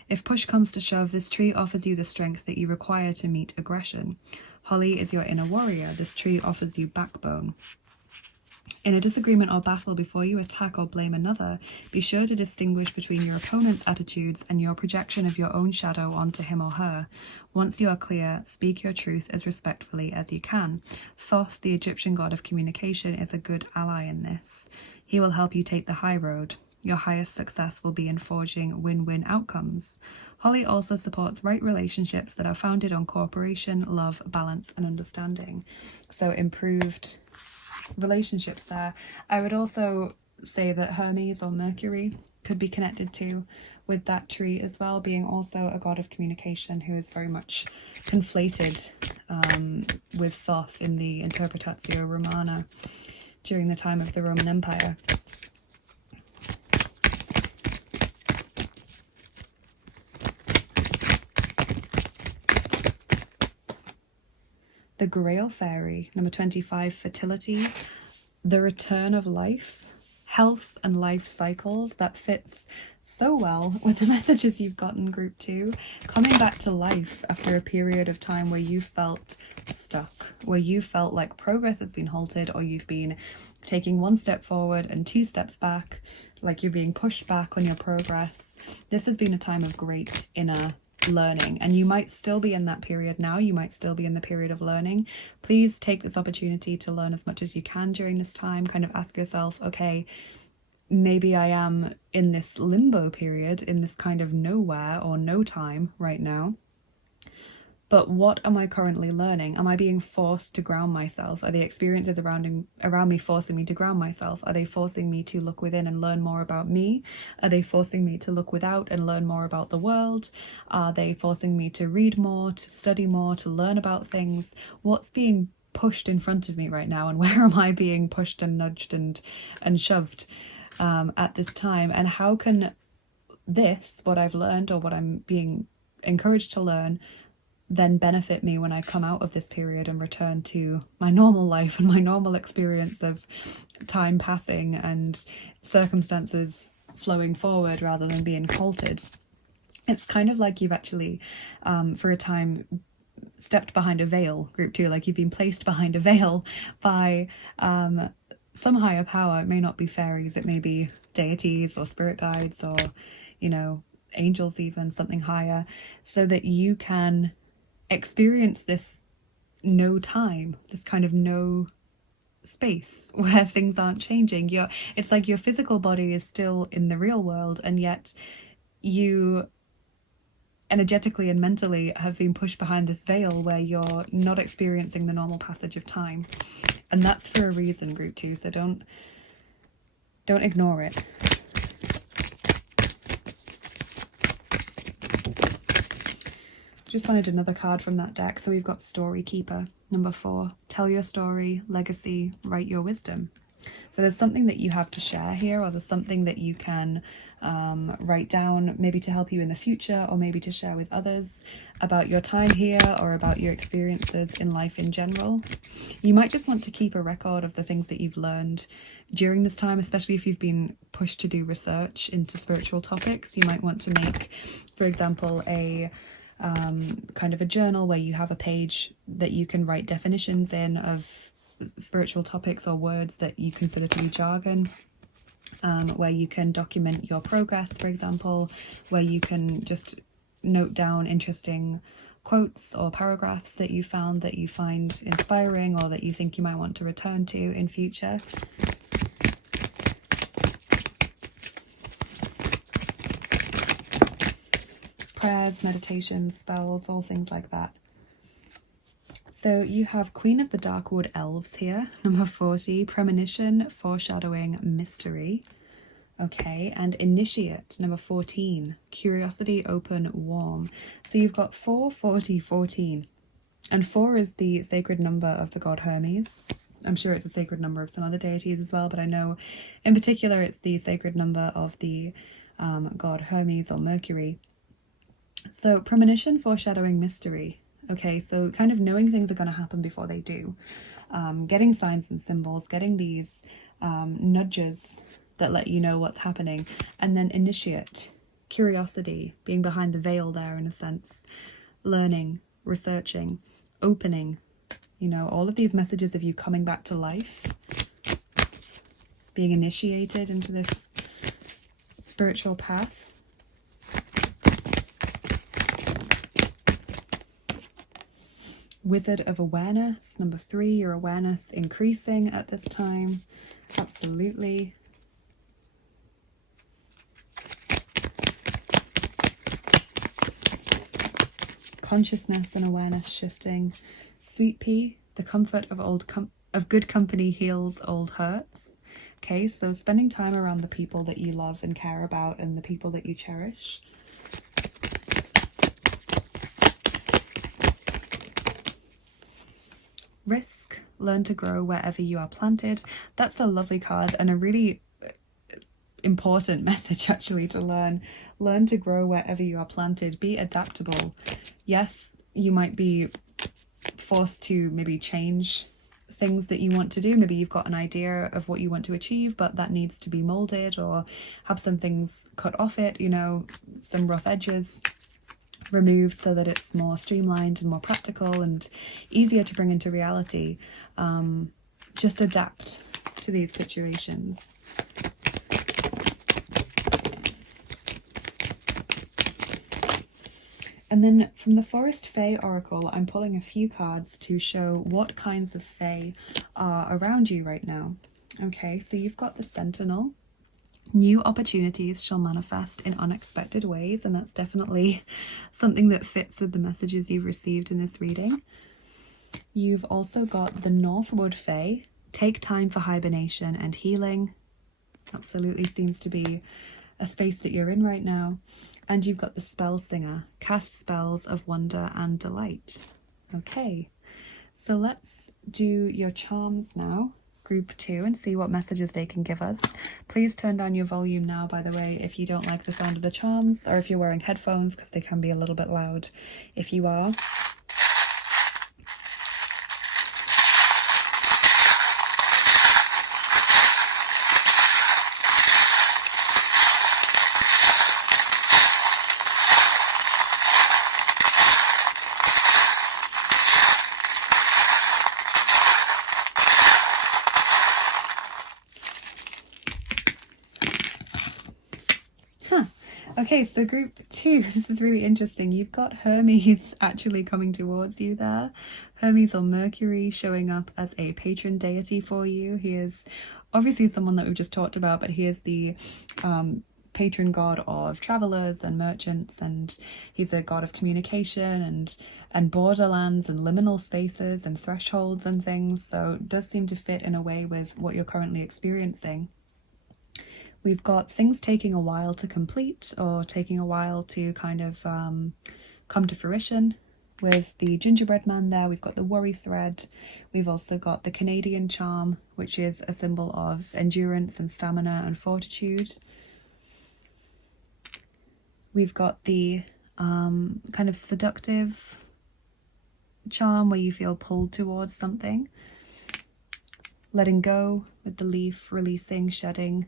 If push comes to shove, this tree offers you the strength that you require to meet aggression. Holly is your inner warrior. This tree offers you backbone. In a disagreement or battle, before you attack or blame another, be sure to distinguish between your opponent's attitudes and your projection of your own shadow onto him or her. Once you are clear, speak your truth as respectfully as you can. Thoth, the Egyptian god of communication, is a good ally in this. He will help you take the high road. Your highest success will be in forging win-win outcomes. Holly also supports right relationships that are founded on cooperation, love, balance, and understanding. So improved relationships there. I would also say that Hermes or Mercury could be connected to with that tree as well, being also a god of communication who is very much conflated with Thoth in the Interpretatio Romana during the time of the Roman Empire. The Grail Fairy, number 25, fertility, the return of life, health and life cycles. That fits so well with the messages you've gotten, group 2. Coming back to life after a period of time where you felt stuck, where you felt like progress has been halted, or you've been taking 1 step forward and 2 steps back, like you're being pushed back on your progress. This has been a time of great inner learning, and you might still be in that period now. You might still be in the period of learning. Please take this opportunity to learn as much as you can during this time. Kind of ask yourself, okay, maybe I am in this limbo period, in this kind of nowhere or no time right now, but what am I currently learning? Am I being forced to ground myself? Are the experiences around me forcing me to ground myself? Are they forcing me to look within and learn more about me? Are they forcing me to look without and learn more about the world? Are they forcing me to read more, to study more, to learn about things? What's being pushed in front of me right now, and where am I being pushed and nudged and shoved at this time? And how can this, what I've learned or what I'm being encouraged to learn, then benefit me when I come out of this period and return to my normal life and my normal experience of time passing and circumstances flowing forward rather than being halted? It's kind of like you've actually, for a time, stepped behind a veil, group 2, like you've been placed behind a veil by some higher power. It may not be fairies, it may be deities or spirit guides or, you know, angels, even something higher, so that you can experience this no time, this kind of no space where things aren't changing. It's like your physical body is still in the real world, and yet you energetically and mentally have been pushed behind this veil where you're not experiencing the normal passage of time. And that's for a reason, group 2, so don't ignore it. Just wanted another card from that deck. So we've got Story Keeper, number 4. Tell your story, legacy, write your wisdom. So there's something that you have to share here, or there's something that you can write down, maybe to help you in the future, or maybe to share with others about your time here or about your experiences in life in general. You might just want to keep a record of the things that you've learned during this time, especially if you've been pushed to do research into spiritual topics. You might want to make, for example, a kind of a journal where you have a page that you can write definitions in of spiritual topics or words that you consider to be jargon, where you can document your progress, for example, where you can just note down interesting quotes or paragraphs that you found that you find inspiring or that you think you might want to return to in future. Prayers, meditations, spells, all things like that. So you have Queen of the Darkwood Elves here, number 40, premonition, foreshadowing, mystery. Okay, and initiate, number 14, curiosity, open, warm. So you've got 4, 40, 14. And 4 is the sacred number of the god Hermes. I'm sure it's a sacred number of some other deities as well, but I know in particular it's the sacred number of the god Hermes or Mercury. So premonition, foreshadowing, mystery. Okay, so kind of knowing things are going to happen before they do. Getting signs and symbols, getting these nudges that let you know what's happening. And then initiate, curiosity, being behind the veil there in a sense. Learning, researching, opening. You know, all of these messages of you coming back to life. Being initiated into this spiritual path. Wizard of Awareness, number 3, your awareness increasing at this time. Absolutely. Consciousness and awareness shifting. Sweet Pea, the comfort of good company heals old hurts. Okay, so spending time around the people that you love and care about and the people that you cherish. Risk, learn to grow wherever you are planted. That's a lovely card and a really important message actually to learn. Learn to grow wherever you are planted. Be adaptable. Yes, you might be forced to maybe change things that you want to do. Maybe you've got an idea of what you want to achieve, but that needs to be molded or have some things cut off it, you know, some rough edges removed so that it's more streamlined and more practical and easier to bring into reality. Just adapt to these situations. And then from the Forest Fae Oracle, I'm pulling a few cards to show what kinds of Fae are around you right now. Okay, so you've got the Sentinel. New opportunities shall manifest in unexpected ways, and that's definitely something that fits with the messages you've received in this reading. You've also got the Northwood Fae. Take time for hibernation and healing. Absolutely seems to be a space that you're in right now. And you've got the Spell Singer. Cast spells of wonder and delight. Okay, so let's do your charms now. Group 2, and see what messages they can give us. Please turn down your volume now, by the way, if you don't like the sound of the charms, or if you're wearing headphones, because they can be a little bit loud if you are. Okay, so group 2, this is really interesting. You've got Hermes actually coming towards you there. Hermes or Mercury showing up as a patron deity for you. He is obviously someone that we've just talked about, but he is the patron god of travelers and merchants, and he's a god of communication and borderlands and liminal spaces and thresholds and things. So it does seem to fit in a way with what you're currently experiencing. We've got things taking a while to complete or taking a while to kind of come to fruition. With the gingerbread man there, we've got the worry thread. We've also got the Canadian charm, which is a symbol of endurance and stamina and fortitude. We've got the kind of seductive charm where you feel pulled towards something. Letting go with the leaf, releasing, shedding.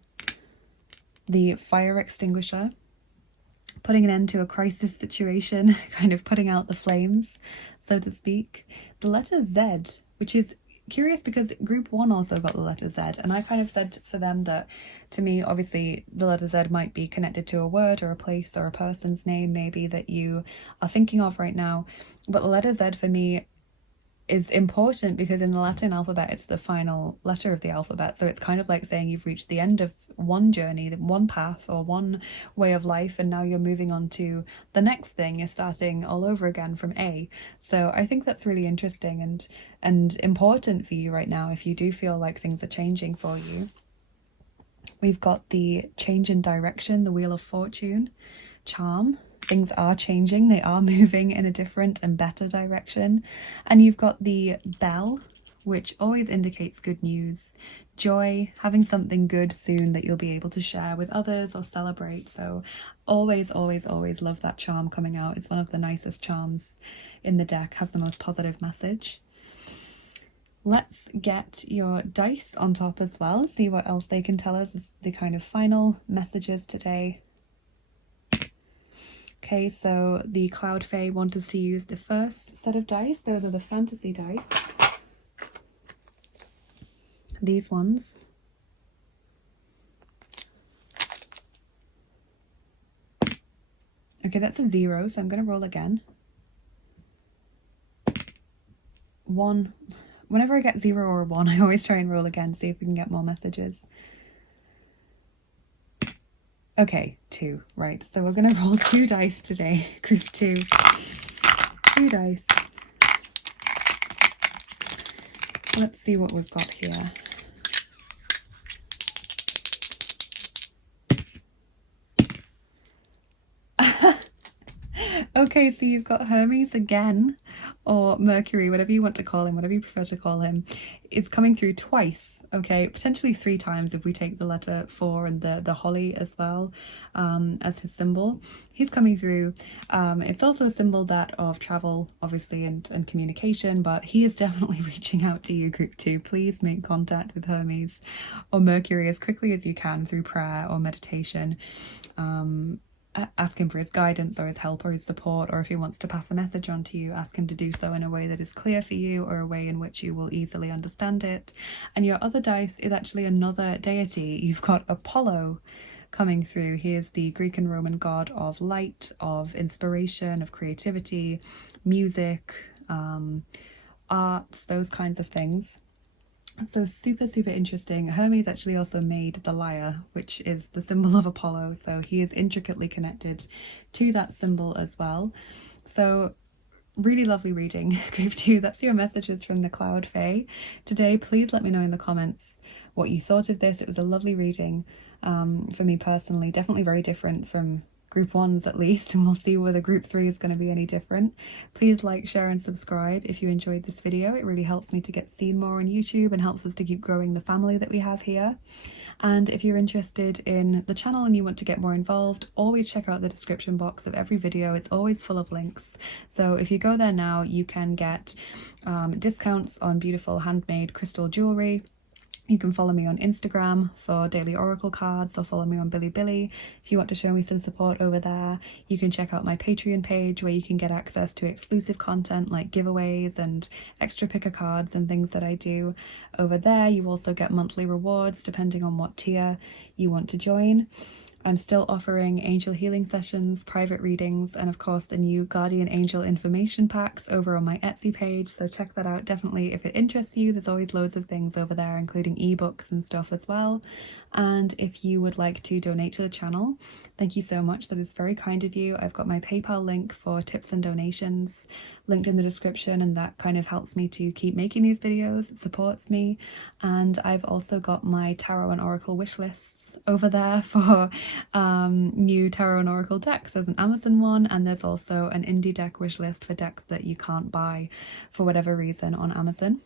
The fire extinguisher, putting an end to a crisis situation, kind of putting out the flames, so to speak. The letter Z, which is curious because group 1 also got the letter Z, and I kind of said for them that, to me, obviously the letter Z might be connected to a word or a place or a person's name maybe that you are thinking of right now, but the letter Z for me is important because in the Latin alphabet it's the final letter of the alphabet, so it's kind of like saying you've reached the end of one journey, one path or one way of life, and now you're moving on to the next thing. You're starting all over again from A. So I think that's really interesting and important for you right now if you do feel like things are changing for you. We've got the change in direction, the Wheel of Fortune charm. Things are changing, they are moving in a different and better direction. And you've got the bell, which always indicates good news, joy, having something good soon that you'll be able to share with others or celebrate. So always, always, always love that charm coming out. It's one of the nicest charms in the deck, has the most positive message. Let's get your dice on top as well, see what else they can tell us as the kind of final messages today. Okay, so the Cloud Fae want us to use the first set of dice. Those are the fantasy dice. These ones. Okay, that's a 0, so I'm going to roll again. 1. Whenever I get 0 or 1, I always try and roll again, see if we can get more messages. Okay, 2, right. So we're going to roll 2 dice today, group 2. 2 dice. Let's see what we've got here. Okay, so you've got Hermes again, or Mercury, whatever you want to call him, whatever you prefer to call him, is coming through twice, okay? Potentially 3 times if we take the letter 4 and the holly as well as his symbol. He's coming through. It's also a symbol that of travel, obviously, and communication, but he is definitely reaching out to you, Group 2. Please make contact with Hermes or Mercury as quickly as you can through prayer or meditation. Ask him for his guidance or his help or his support, or if he wants to pass a message on to you, ask him to do so in a way that is clear for you or a way in which you will easily understand it. And your other dice is actually another deity. You've got Apollo coming through. He is the Greek and Roman god of light, of inspiration, of creativity, music, arts, those kinds of things. So super, super interesting. Hermes actually also made the lyre, which is the symbol of Apollo. So he is intricately connected to that symbol as well. So really lovely reading, Group 2. That's your messages from the Cloud Fae today. Please let me know in the comments what you thought of this. It was a lovely reading for me personally. Definitely very different from Group 1's at least, and we'll see whether Group 3 is going to be any different. Please like, share and subscribe if you enjoyed this video. It really helps me to get seen more on YouTube and helps us to keep growing the family that we have here. And if you're interested in the channel and you want to get more involved, always check out the description box of every video. It's always full of links. So if you go there now, you can get discounts on beautiful handmade crystal jewellery. You can follow me on Instagram for daily oracle cards, or follow me on Bilibili if you want to show me some support over there. You can check out my Patreon page where you can get access to exclusive content like giveaways and extra picker cards and things that I do over there. You also get monthly rewards depending on what tier you want to join. I'm still offering angel healing sessions, private readings, and of course the new Guardian Angel information packs over on my Etsy page, so check that out definitely if it interests you. There's always loads of things over there, including ebooks and stuff as well. And if you would like to donate to the channel, thank you so much. That is very kind of you. I've got my PayPal link for tips and donations linked in the description, and that kind of helps me to keep making these videos. It supports me. And I've also got my tarot and oracle wish lists over there for new tarot and oracle decks. There's an Amazon one, and there's also an indie deck wish list for decks that you can't buy for whatever reason on Amazon.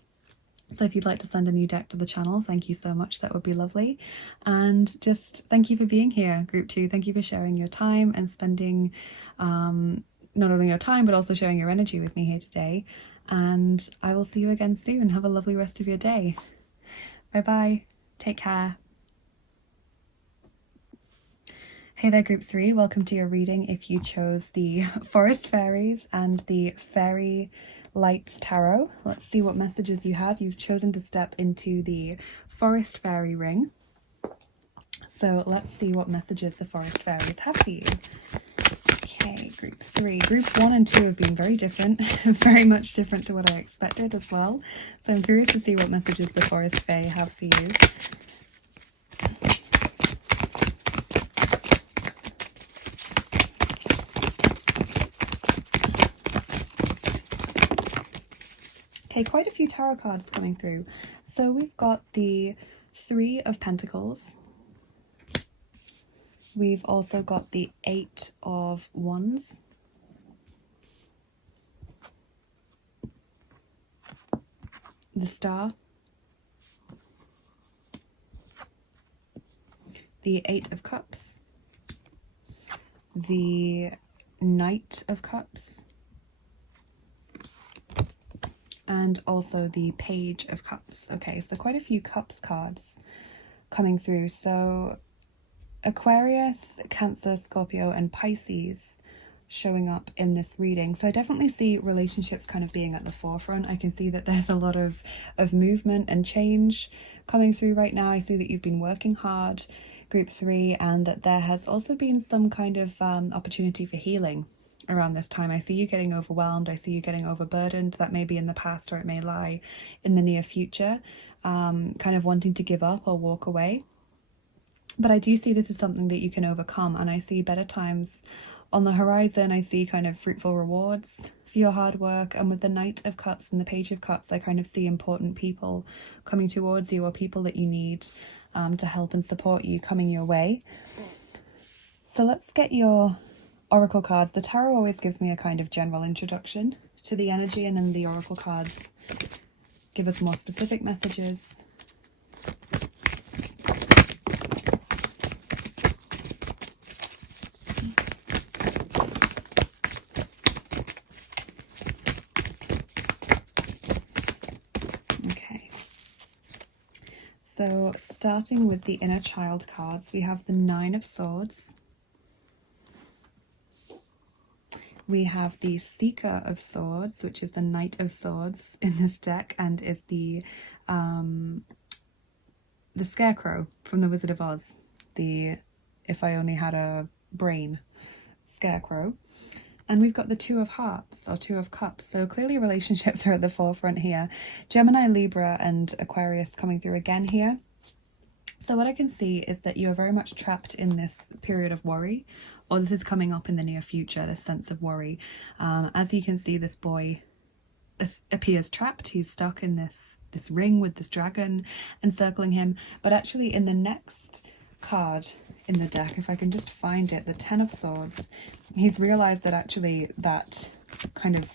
So if you'd like to send a new deck to the channel, thank you so much. That would be lovely. And just thank you for being here, Group 2. Thank you for sharing your time and spending not only your time, but also sharing your energy with me here today. And I will see you again soon. Have a lovely rest of your day. Bye-bye. Take care. Hey there, Group 3. Welcome to your reading if you chose the Forest Fairies and the Fairy Lights Tarot. Let's see what messages you have. You've chosen to step into the Forest Fairy ring. So let's see what messages the Forest Fairies have for you. Okay, Group 3. Group 1 and 2 have been very different, very much different to what I expected as well. So I'm curious to see what messages the Forest Fae have for you. Okay, quite a few tarot cards coming through. So we've got the 3 of Pentacles. We've also got the 8 of Wands. The Star. The 8 of Cups. The Knight of Cups. And also the Page of Cups. Okay, so quite a few Cups cards coming through. So Aquarius, Cancer, Scorpio, and Pisces showing up in this reading. So I definitely see relationships kind of being at the forefront. I can see that there's a lot of movement and change coming through right now. I see that you've been working hard, Group 3, and that there has also been some kind of opportunity for healing around this time. I see you getting overwhelmed. I see you getting overburdened. That may be in the past, or it may lie in the near future, kind of wanting to give up or walk away. But I do see this as something that you can overcome, and I see better times on the horizon. I see kind of fruitful rewards for your hard work, and with the Knight of Cups and the Page of Cups, I kind of see important people coming towards you, or people that you need to help and support you coming your way. So let's get your oracle cards. The tarot always gives me a kind of general introduction to the energy, and then the oracle cards give us more specific messages. Okay. So starting with the inner child cards, we have the Nine of Swords. We have the Seeker of Swords, which is the Knight of Swords in this deck, and is the Scarecrow from the Wizard of Oz, the If I Only Had a Brain Scarecrow. And we've got the Two of Hearts, or Two of Cups, so clearly relationships are at the forefront here. Gemini, Libra and Aquarius coming through again here. So what I can see is that you are very much trapped in this period of worry, or this is coming up in the near future, this sense of worry. As you can see, this boy appears trapped. He's stuck in this ring with this dragon encircling him. But actually in the next card in the deck, if I can just find it, the Ten of Swords, he's realized that actually that kind of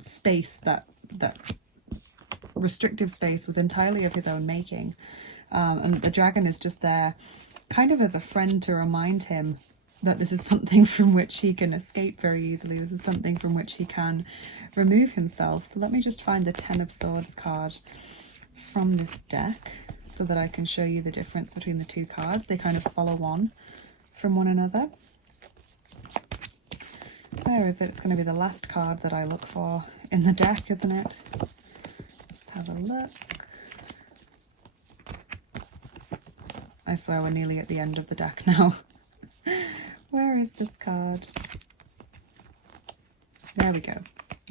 space, that restrictive space, was entirely of his own making. And the dragon is just there kind of as a friend to remind him that this is something from which he can escape very easily. This is something from which he can remove himself. So let me just find the Ten of Swords card from this deck so that I can show you the difference between the two cards. They kind of follow on from one another. Where is it? It's going to be the last card that I look for in the deck, isn't it? Let's have a look. I swear we're nearly at the end of the deck now. Where is this card? There we go.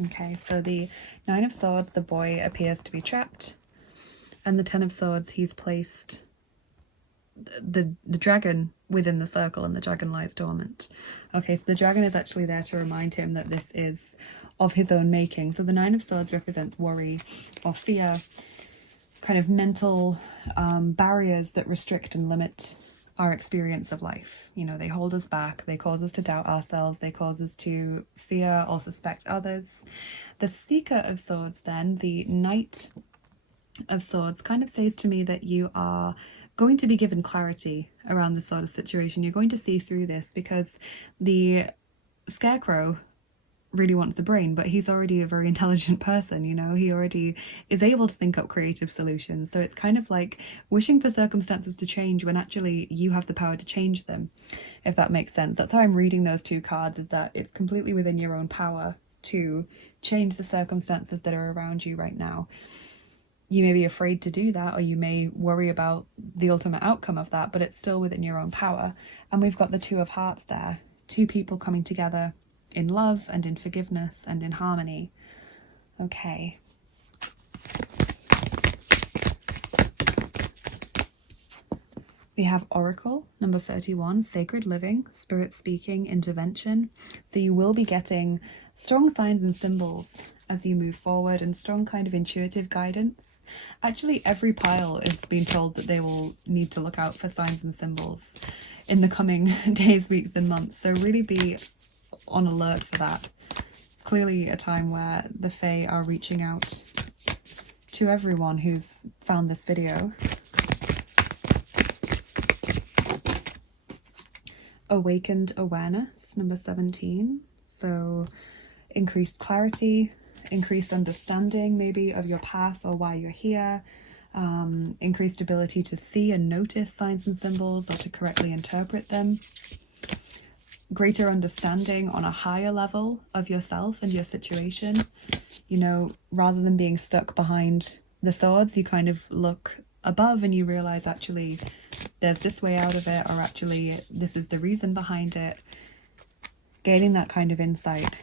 Okay, so the Nine of Swords, the boy appears to be trapped. And the Ten of Swords, he's placed the dragon within the circle and the dragon lies dormant. Okay, so the dragon is actually there to remind him that this is of his own making. So the Nine of Swords represents worry or fear, kind of mental barriers that restrict and limit our experience of life. You know, they hold us back, they cause us to doubt ourselves, they cause us to fear or suspect others. The Seeker of Swords then, the Knight of Swords, kind of says to me that you are going to be given clarity around this sort of situation. You're going to see through this, because the Scarecrow really wants a brain, but he's already a very intelligent person, you know, he already is able to think up creative solutions. So it's kind of like wishing for circumstances to change when actually you have the power to change them, if that makes sense. That's how I'm reading those two cards, is that it's completely within your own power to change the circumstances that are around you right now. You may be afraid to do that, or you may worry about the ultimate outcome of that, but it's still within your own power. And we've got the Two of Hearts there, two people coming together in love and in forgiveness and in harmony. Okay. We have Oracle, number 31, Sacred Living, Spirit Speaking, Intervention. So you will be getting strong signs and symbols as you move forward, and strong kind of intuitive guidance. Actually, every pile is being told that they will need to look out for signs and symbols in the coming days, weeks and months. So really be on alert for that. It's clearly a time where the Fae are reaching out to everyone who's found this video. Awakened Awareness, number 17. So increased clarity, increased understanding maybe of your path or why you're here, increased ability to see and notice signs and symbols or to correctly interpret them. Greater understanding on a higher level of yourself and your situation. You know, rather than being stuck behind the swords, you kind of look above and you realize actually there's this way out of it, or actually this is the reason behind it. Gaining that kind of insight.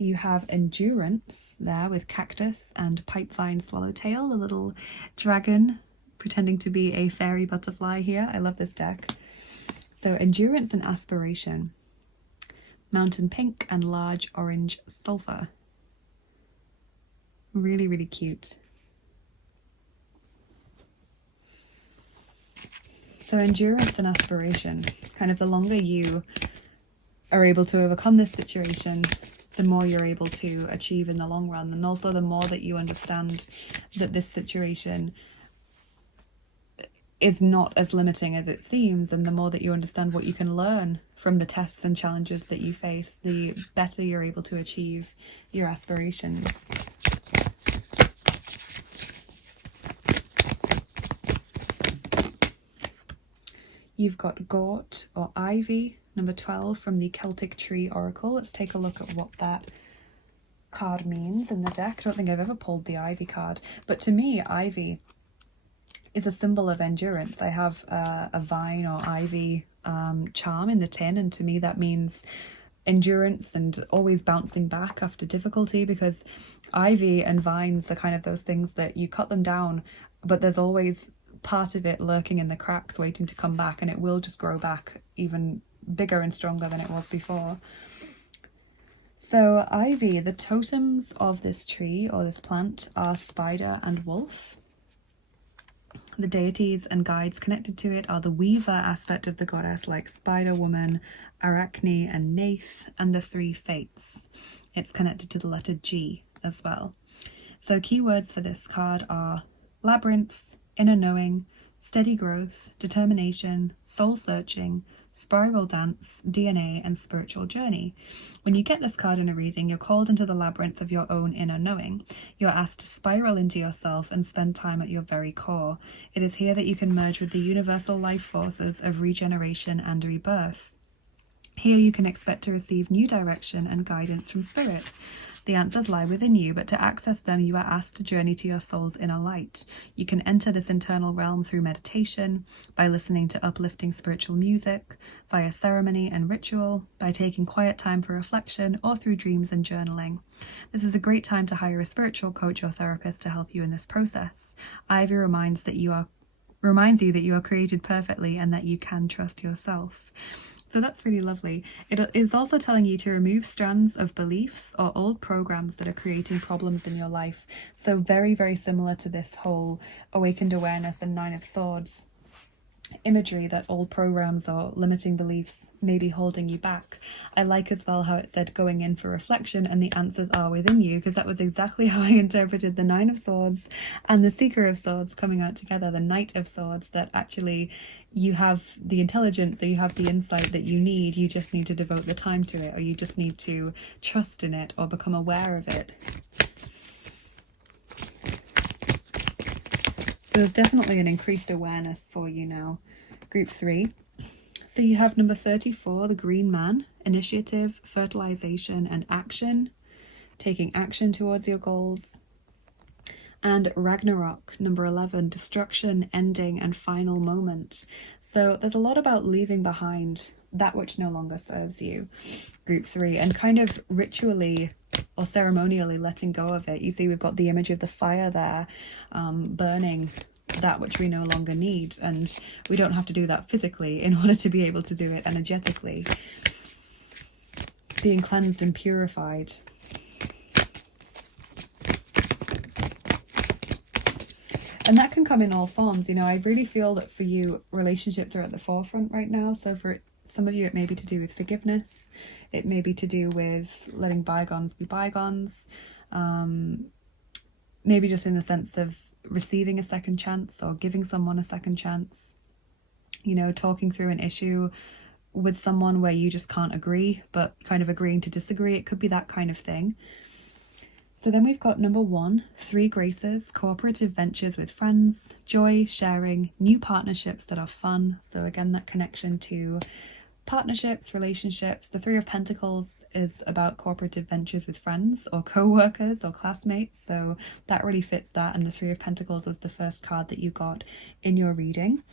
You have Endurance there with Cactus and Pipevine Swallowtail, a little dragon pretending to be a fairy butterfly here. I love this deck. So Endurance and Aspiration. Mountain Pink and Large Orange Sulfur. Really, really cute. So endurance and aspiration, kind of the longer you are able to overcome this situation, the more you're able to achieve in the long run. And also the more that you understand that this situation is not as limiting as it seems, and the more that you understand what you can learn from the tests and challenges that you face, the better you're able to achieve your aspirations. You've got Gort or Ivy, number 12 from the Celtic Tree Oracle. Let's take a look at what that card means in the deck. I don't think I've ever pulled the Ivy card, but to me, Ivy is a symbol of endurance. I have a vine or ivy charm in the tin, and to me that means endurance and always bouncing back after difficulty, because ivy and vines are kind of those things that you cut them down, but there's always part of it lurking in the cracks waiting to come back, and it will just grow back even bigger and stronger than it was before. So ivy, the totems of this tree or this plant are spider and wolf. The deities and guides connected to it are the weaver aspect of the goddess, like Spider Woman, Arachne and Nath, and the three fates. It's connected to the letter G as well. So keywords for this card are labyrinth, inner knowing, steady growth, determination, soul searching, spiral dance, DNA, and spiritual journey. When you get this card in a reading, you're called into the labyrinth of your own inner knowing. You're asked to spiral into yourself and spend time at your very core. It is here that you can merge with the universal life forces of regeneration and rebirth. Here you can expect to receive new direction and guidance from spirit. The answers lie within you, but to access them, you are asked to journey to your soul's inner light. You can enter this internal realm through meditation, by listening to uplifting spiritual music, via ceremony and ritual, by taking quiet time for reflection, or through dreams and journaling. This is a great time to hire a spiritual coach or therapist to help you in this process. Ivy reminds you that you are created perfectly and that you can trust yourself. So that's really lovely. It is also telling you to remove strands of beliefs or old programs that are creating problems in your life. So very, very similar to this whole awakened awareness and Nine of Swords imagery, that old programs or limiting beliefs may be holding you back. I like as well how it said going in for reflection and the answers are within you, because that was exactly how I interpreted the Nine of Swords and the Seeker of Swords coming out together, the Knight of Swords, that actually you have the intelligence or you have the insight that you need. You just need to devote the time to it, or you just need to trust in it or become aware of it. So there's definitely an increased awareness for you now. Group 3. So you have number 34, the Green Man, initiative, fertilization and action, taking action towards your goals. And Ragnarok, number 11, destruction, ending and final moment. So there's a lot about leaving behind that which no longer serves you, group 3, and kind of ritually or ceremonially letting go of it. You see we've got the image of the fire there, burning that which we no longer need, and we don't have to do that physically in order to be able to do it energetically. Being cleansed and purified. And that can come in all forms. You know, I really feel that for you, relationships are at the forefront right now. So for some of you, it may be to do with forgiveness. It may be to do with letting bygones be bygones. Maybe just in the sense of receiving a second chance or giving someone a second chance. You know, talking through an issue with someone where you just can't agree, but kind of agreeing to disagree. It could be that kind of thing. So then we've got number 1, 3 graces, cooperative ventures with friends, joy, sharing, new partnerships that are fun. So again, that connection to partnerships, relationships. The 3 of Pentacles is about cooperative ventures with friends or co-workers or classmates. So that really fits that. And the 3 of Pentacles is the first card that you got in your reading.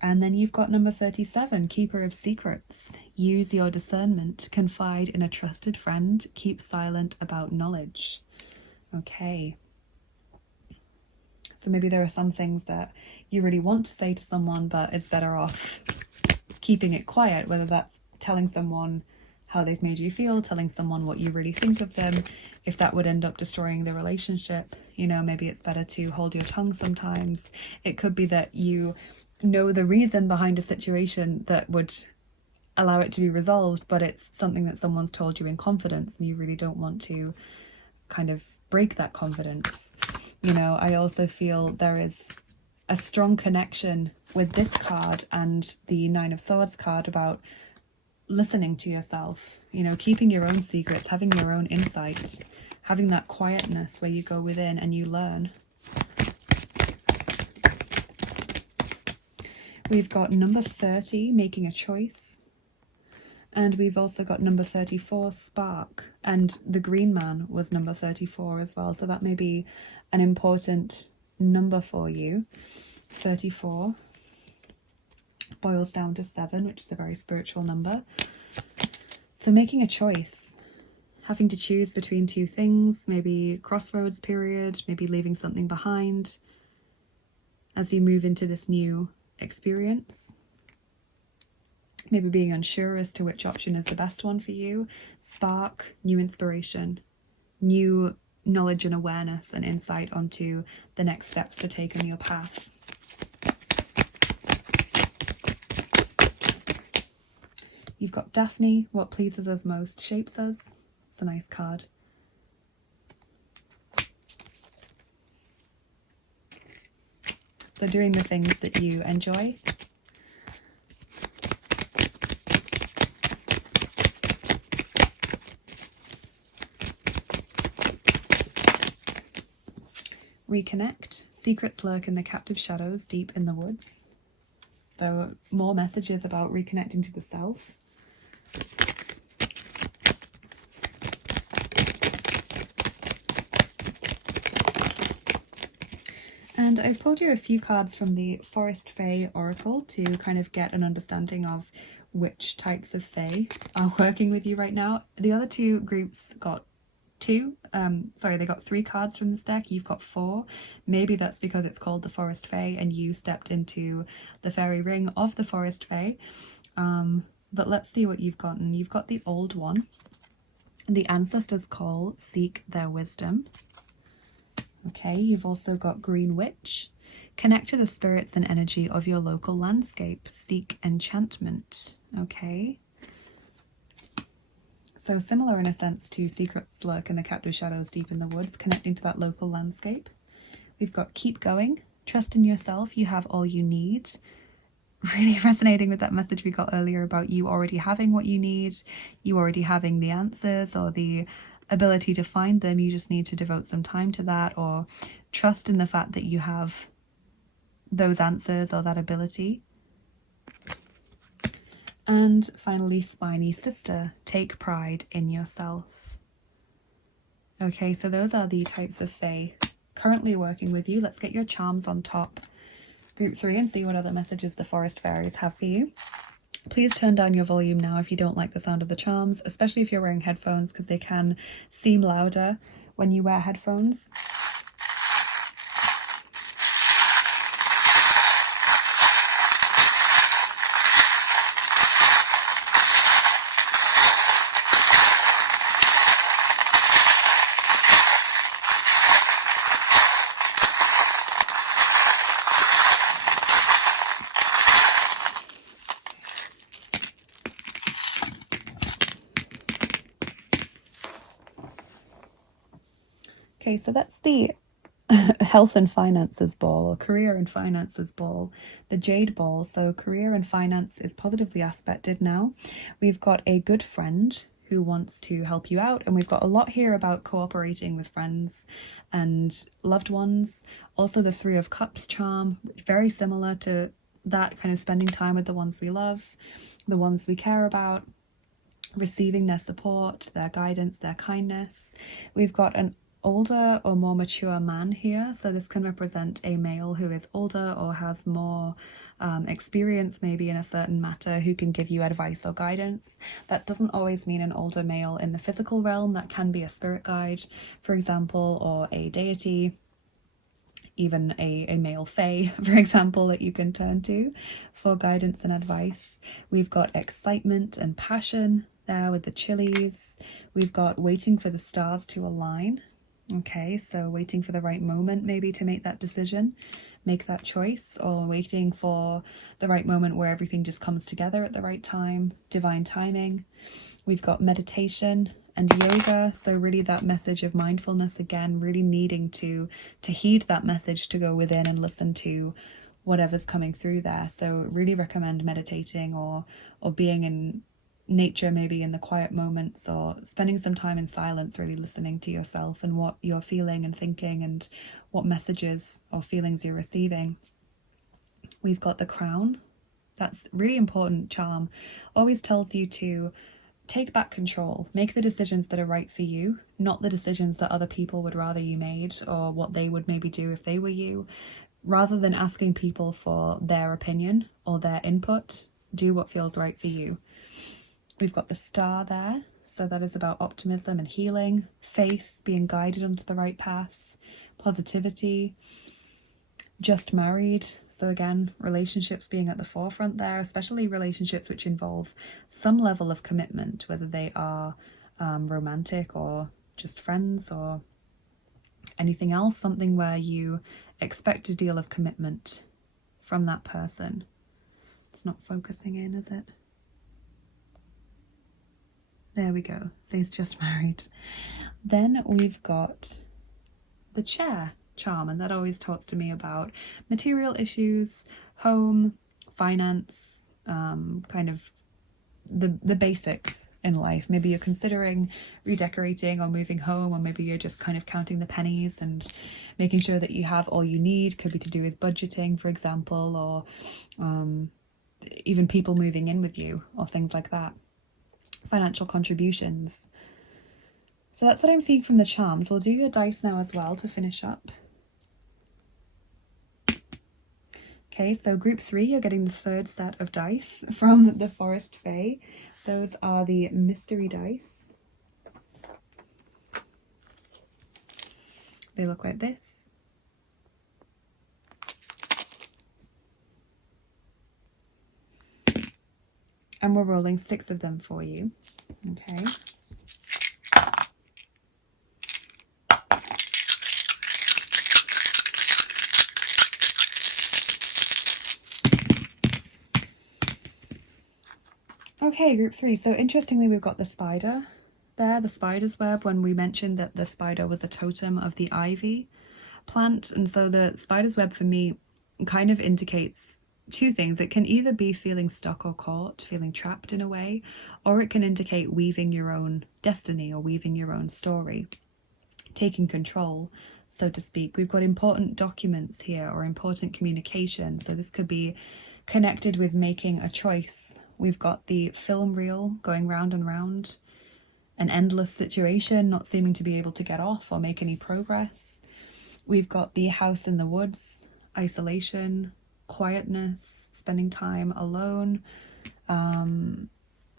And then you've got number 37, keeper of secrets. Use your discernment, confide in a trusted friend, keep silent about knowledge. Okay, so maybe there are some things that you really want to say to someone, but it's better off keeping it quiet, whether that's telling someone how they've made you feel, telling someone what you really think of them. If that would end up destroying the relationship, you know, maybe it's better to hold your tongue sometimes. It could be that you know the reason behind a situation that would allow it to be resolved, but it's something that someone's told you in confidence and you really don't want to kind of break that confidence. You know, I also feel there is a strong connection with this card and the Nine of Swords card about listening to yourself, you know, keeping your own secrets, having your own insight, having that quietness where you go within and you learn. We've got number 30, making a choice. And we've also got number 34, spark. And the green man was number 34 as well. So that may be an important number for you. 34 boils down to 7, which is a very spiritual number. So making a choice, having to choose between two things, maybe crossroads period, maybe leaving something behind as you move into this new experience. Maybe being unsure as to which option is the best one for you. Spark, new inspiration, new knowledge and awareness and insight onto the next steps to take on your path. You've got Daphne, what pleases us most shapes us. It's a nice card. So doing the things that you enjoy. Reconnect. Secrets lurk in the captive shadows deep in the woods. So more messages about reconnecting to the self. And I've pulled you a few cards from the Forest Fae Oracle to kind of get an understanding of which types of Fae are working with you right now. The other two groups got they got 3 cards from this deck. You've got 4. Maybe that's because it's called the Forest Fae and you stepped into the fairy ring of the Forest Fae. But let's see what you've gotten. You've got the old one. The ancestors' call, seek their wisdom. Okay, you've also got Green Witch. Connect to the spirits and energy of your local landscape. Seek enchantment. Okay. So similar in a sense to Secrets Lurk in the Captive Shadows Deep in the Woods, connecting to that local landscape. We've got Keep Going. Trust in yourself. You have all you need. Really resonating with that message we got earlier about you already having what you need. You already having the answers or the ability to find them. You just need to devote some time to that or trust in the fact that you have those answers or that ability. And finally, Spiny Sister, take pride in yourself. Okay, so those are the types of Fae currently working with you. Let's get your charms on top, group 3, and see what other messages the Forest Fairies have for you. Please turn down your volume now if you don't like the sound of the charms, especially if you're wearing headphones, because they can seem louder when you wear headphones. Okay, so that's the health and finances ball, or career and finances ball, the jade ball. So career and finance is positively aspected now. We've got a good friend who wants to help you out, and we've got a lot here about cooperating with friends and loved ones. Also the 3 of Cups charm, very similar to that, kind of spending time with the ones we love, the ones we care about, receiving their support, their guidance, their kindness. We've got an older or more mature man here, so this can represent a male who is older or has more experience maybe in a certain matter, who can give you advice or guidance. That doesn't always mean an older male in the physical realm. That can be a spirit guide, for example, or a deity, even a male fae, for example, that you can turn to for guidance and advice. We've got excitement and passion there with the chilies. We've got waiting for the stars to align. Okay, so waiting for the right moment maybe to make that decision. make that choice, or waiting for the right moment where everything just comes together at the right time, divine timing. We've got meditation and yoga, so really that message of mindfulness again, really needing to heed that message, to go within and listen to whatever's coming through there. So really recommend meditating or being in nature, maybe in the quiet moments, or spending some time in silence, really listening to yourself and what you're feeling and thinking and what messages or feelings you're receiving. We've got the crown. That's really important charm. Always tells you to take back control, make the decisions that are right for you, not the decisions that other people would rather you made, or what they would maybe do if they were you. Rather than asking people for their opinion or their input, do what feels right for you. We've got the star there, so that is about optimism and healing, faith, being guided onto the right path, positivity. Just married, so again, relationships being at the forefront there, especially relationships which involve some level of commitment, whether they are romantic or just friends or anything else, something where you expect a deal of commitment from that person. It's not focusing in, is it? There we go. Says just married. Then we've got the chair charm, and that always talks to me about material issues, home, finance, kind of the basics in life. Maybe you're considering redecorating or moving home, or maybe you're just kind of counting the pennies and making sure that you have all you need. Could be to do with budgeting, for example, or even people moving in with you or things like that. Financial contributions. So that's what I'm seeing from the charms. We'll do your dice now as well to finish up. Okay, so group 3, you're getting the third set of dice from the Forest Fae. Those are the mystery dice. They look like this. And we're rolling 6 of them for you. Okay. Okay, group 3. So interestingly, we've got the spider there, the spider's web, when we mentioned that the spider was a totem of the ivy plant. And so the spider's web for me kind of indicates 2 things. It can either be feeling stuck or caught, feeling trapped in a way, or it can indicate weaving your own destiny or weaving your own story, taking control, so to speak. We've got important documents here or important communication. So this could be connected with making a choice. We've got the film reel going round and round, an endless situation, not seeming to be able to get off or make any progress. We've got the house in the woods, isolation, quietness, spending time alone.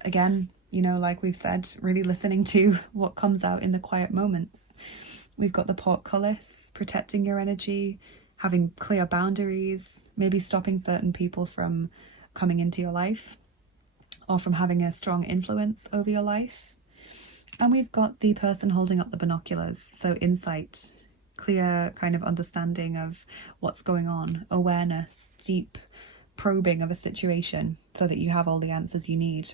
Again, you know, like we've said, really listening to what comes out in the quiet moments. We've got the portcullis, protecting your energy, having clear boundaries, maybe stopping certain people from coming into your life or from having a strong influence over your life. And we've got the person holding up the binoculars, so insight, clear kind of understanding of what's going on, awareness, deep probing of a situation so that you have all the answers you need.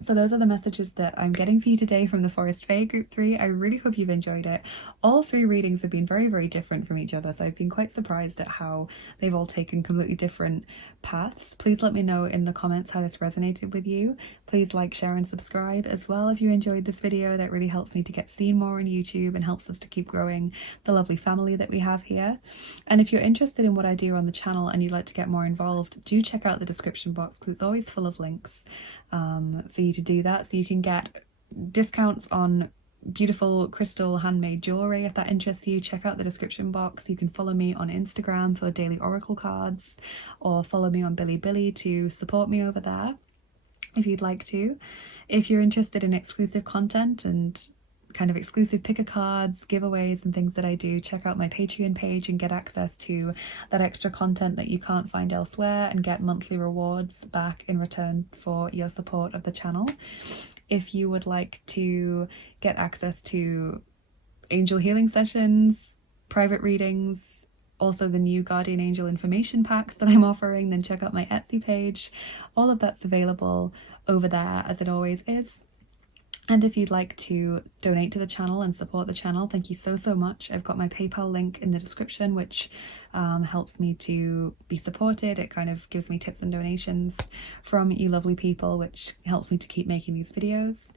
So those are the messages that I'm getting for you today from the Forest Fae Group 3. I really hope you've enjoyed it. All 3 readings have been very, very different from each other, so I've been quite surprised at how they've all taken completely different paths. Please let me know in the comments how this resonated with you. Please like, share and subscribe as well if you enjoyed this video. That really helps me to get seen more on YouTube and helps us to keep growing the lovely family that we have here. And if you're interested in what I do on the channel and you'd like to get more involved, do check out the description box because it's always full of links for you to do that. So you can get discounts on beautiful crystal handmade jewelry if that interests you. Check out the description box. You can follow me on Instagram for daily oracle cards, or follow me on Bilibili to support me over there if you'd like to. If you're interested in exclusive content and kind of exclusive picker cards, giveaways and things that I do, check out my Patreon page and get access to that extra content that you can't find elsewhere and get monthly rewards back in return for your support of the channel. If you would like to get access to angel healing sessions, private readings, also the new Guardian Angel information packs that I'm offering, then check out my Etsy page. All of that's available over there, as it always is. And if you'd like to donate to the channel and support the channel, thank you so much. I've got my PayPal link in the description, which helps me to be supported. It kind of gives me tips and donations from you lovely people, which helps me to keep making these videos.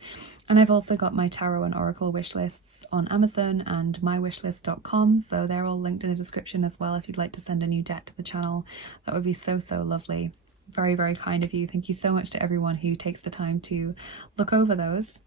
And I've also got my tarot and oracle wish lists on Amazon and mywishlist.com, so they're all linked in the description as well if you'd like to send a new deck to the channel. That would be so lovely. Very kind of you. Thank you so much to everyone who takes the time to look over those.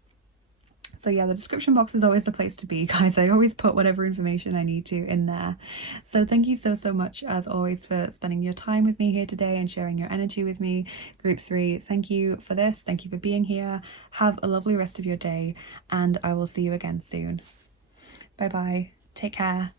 So yeah, the description box is always the place to be, guys. I always put whatever information I need to in there. So thank you so much, as always, for spending your time with me here today and sharing your energy with me. Group 3, thank you for this. Thank you for being here. Have a lovely rest of your day, and I will see you again soon. Bye bye. Take care.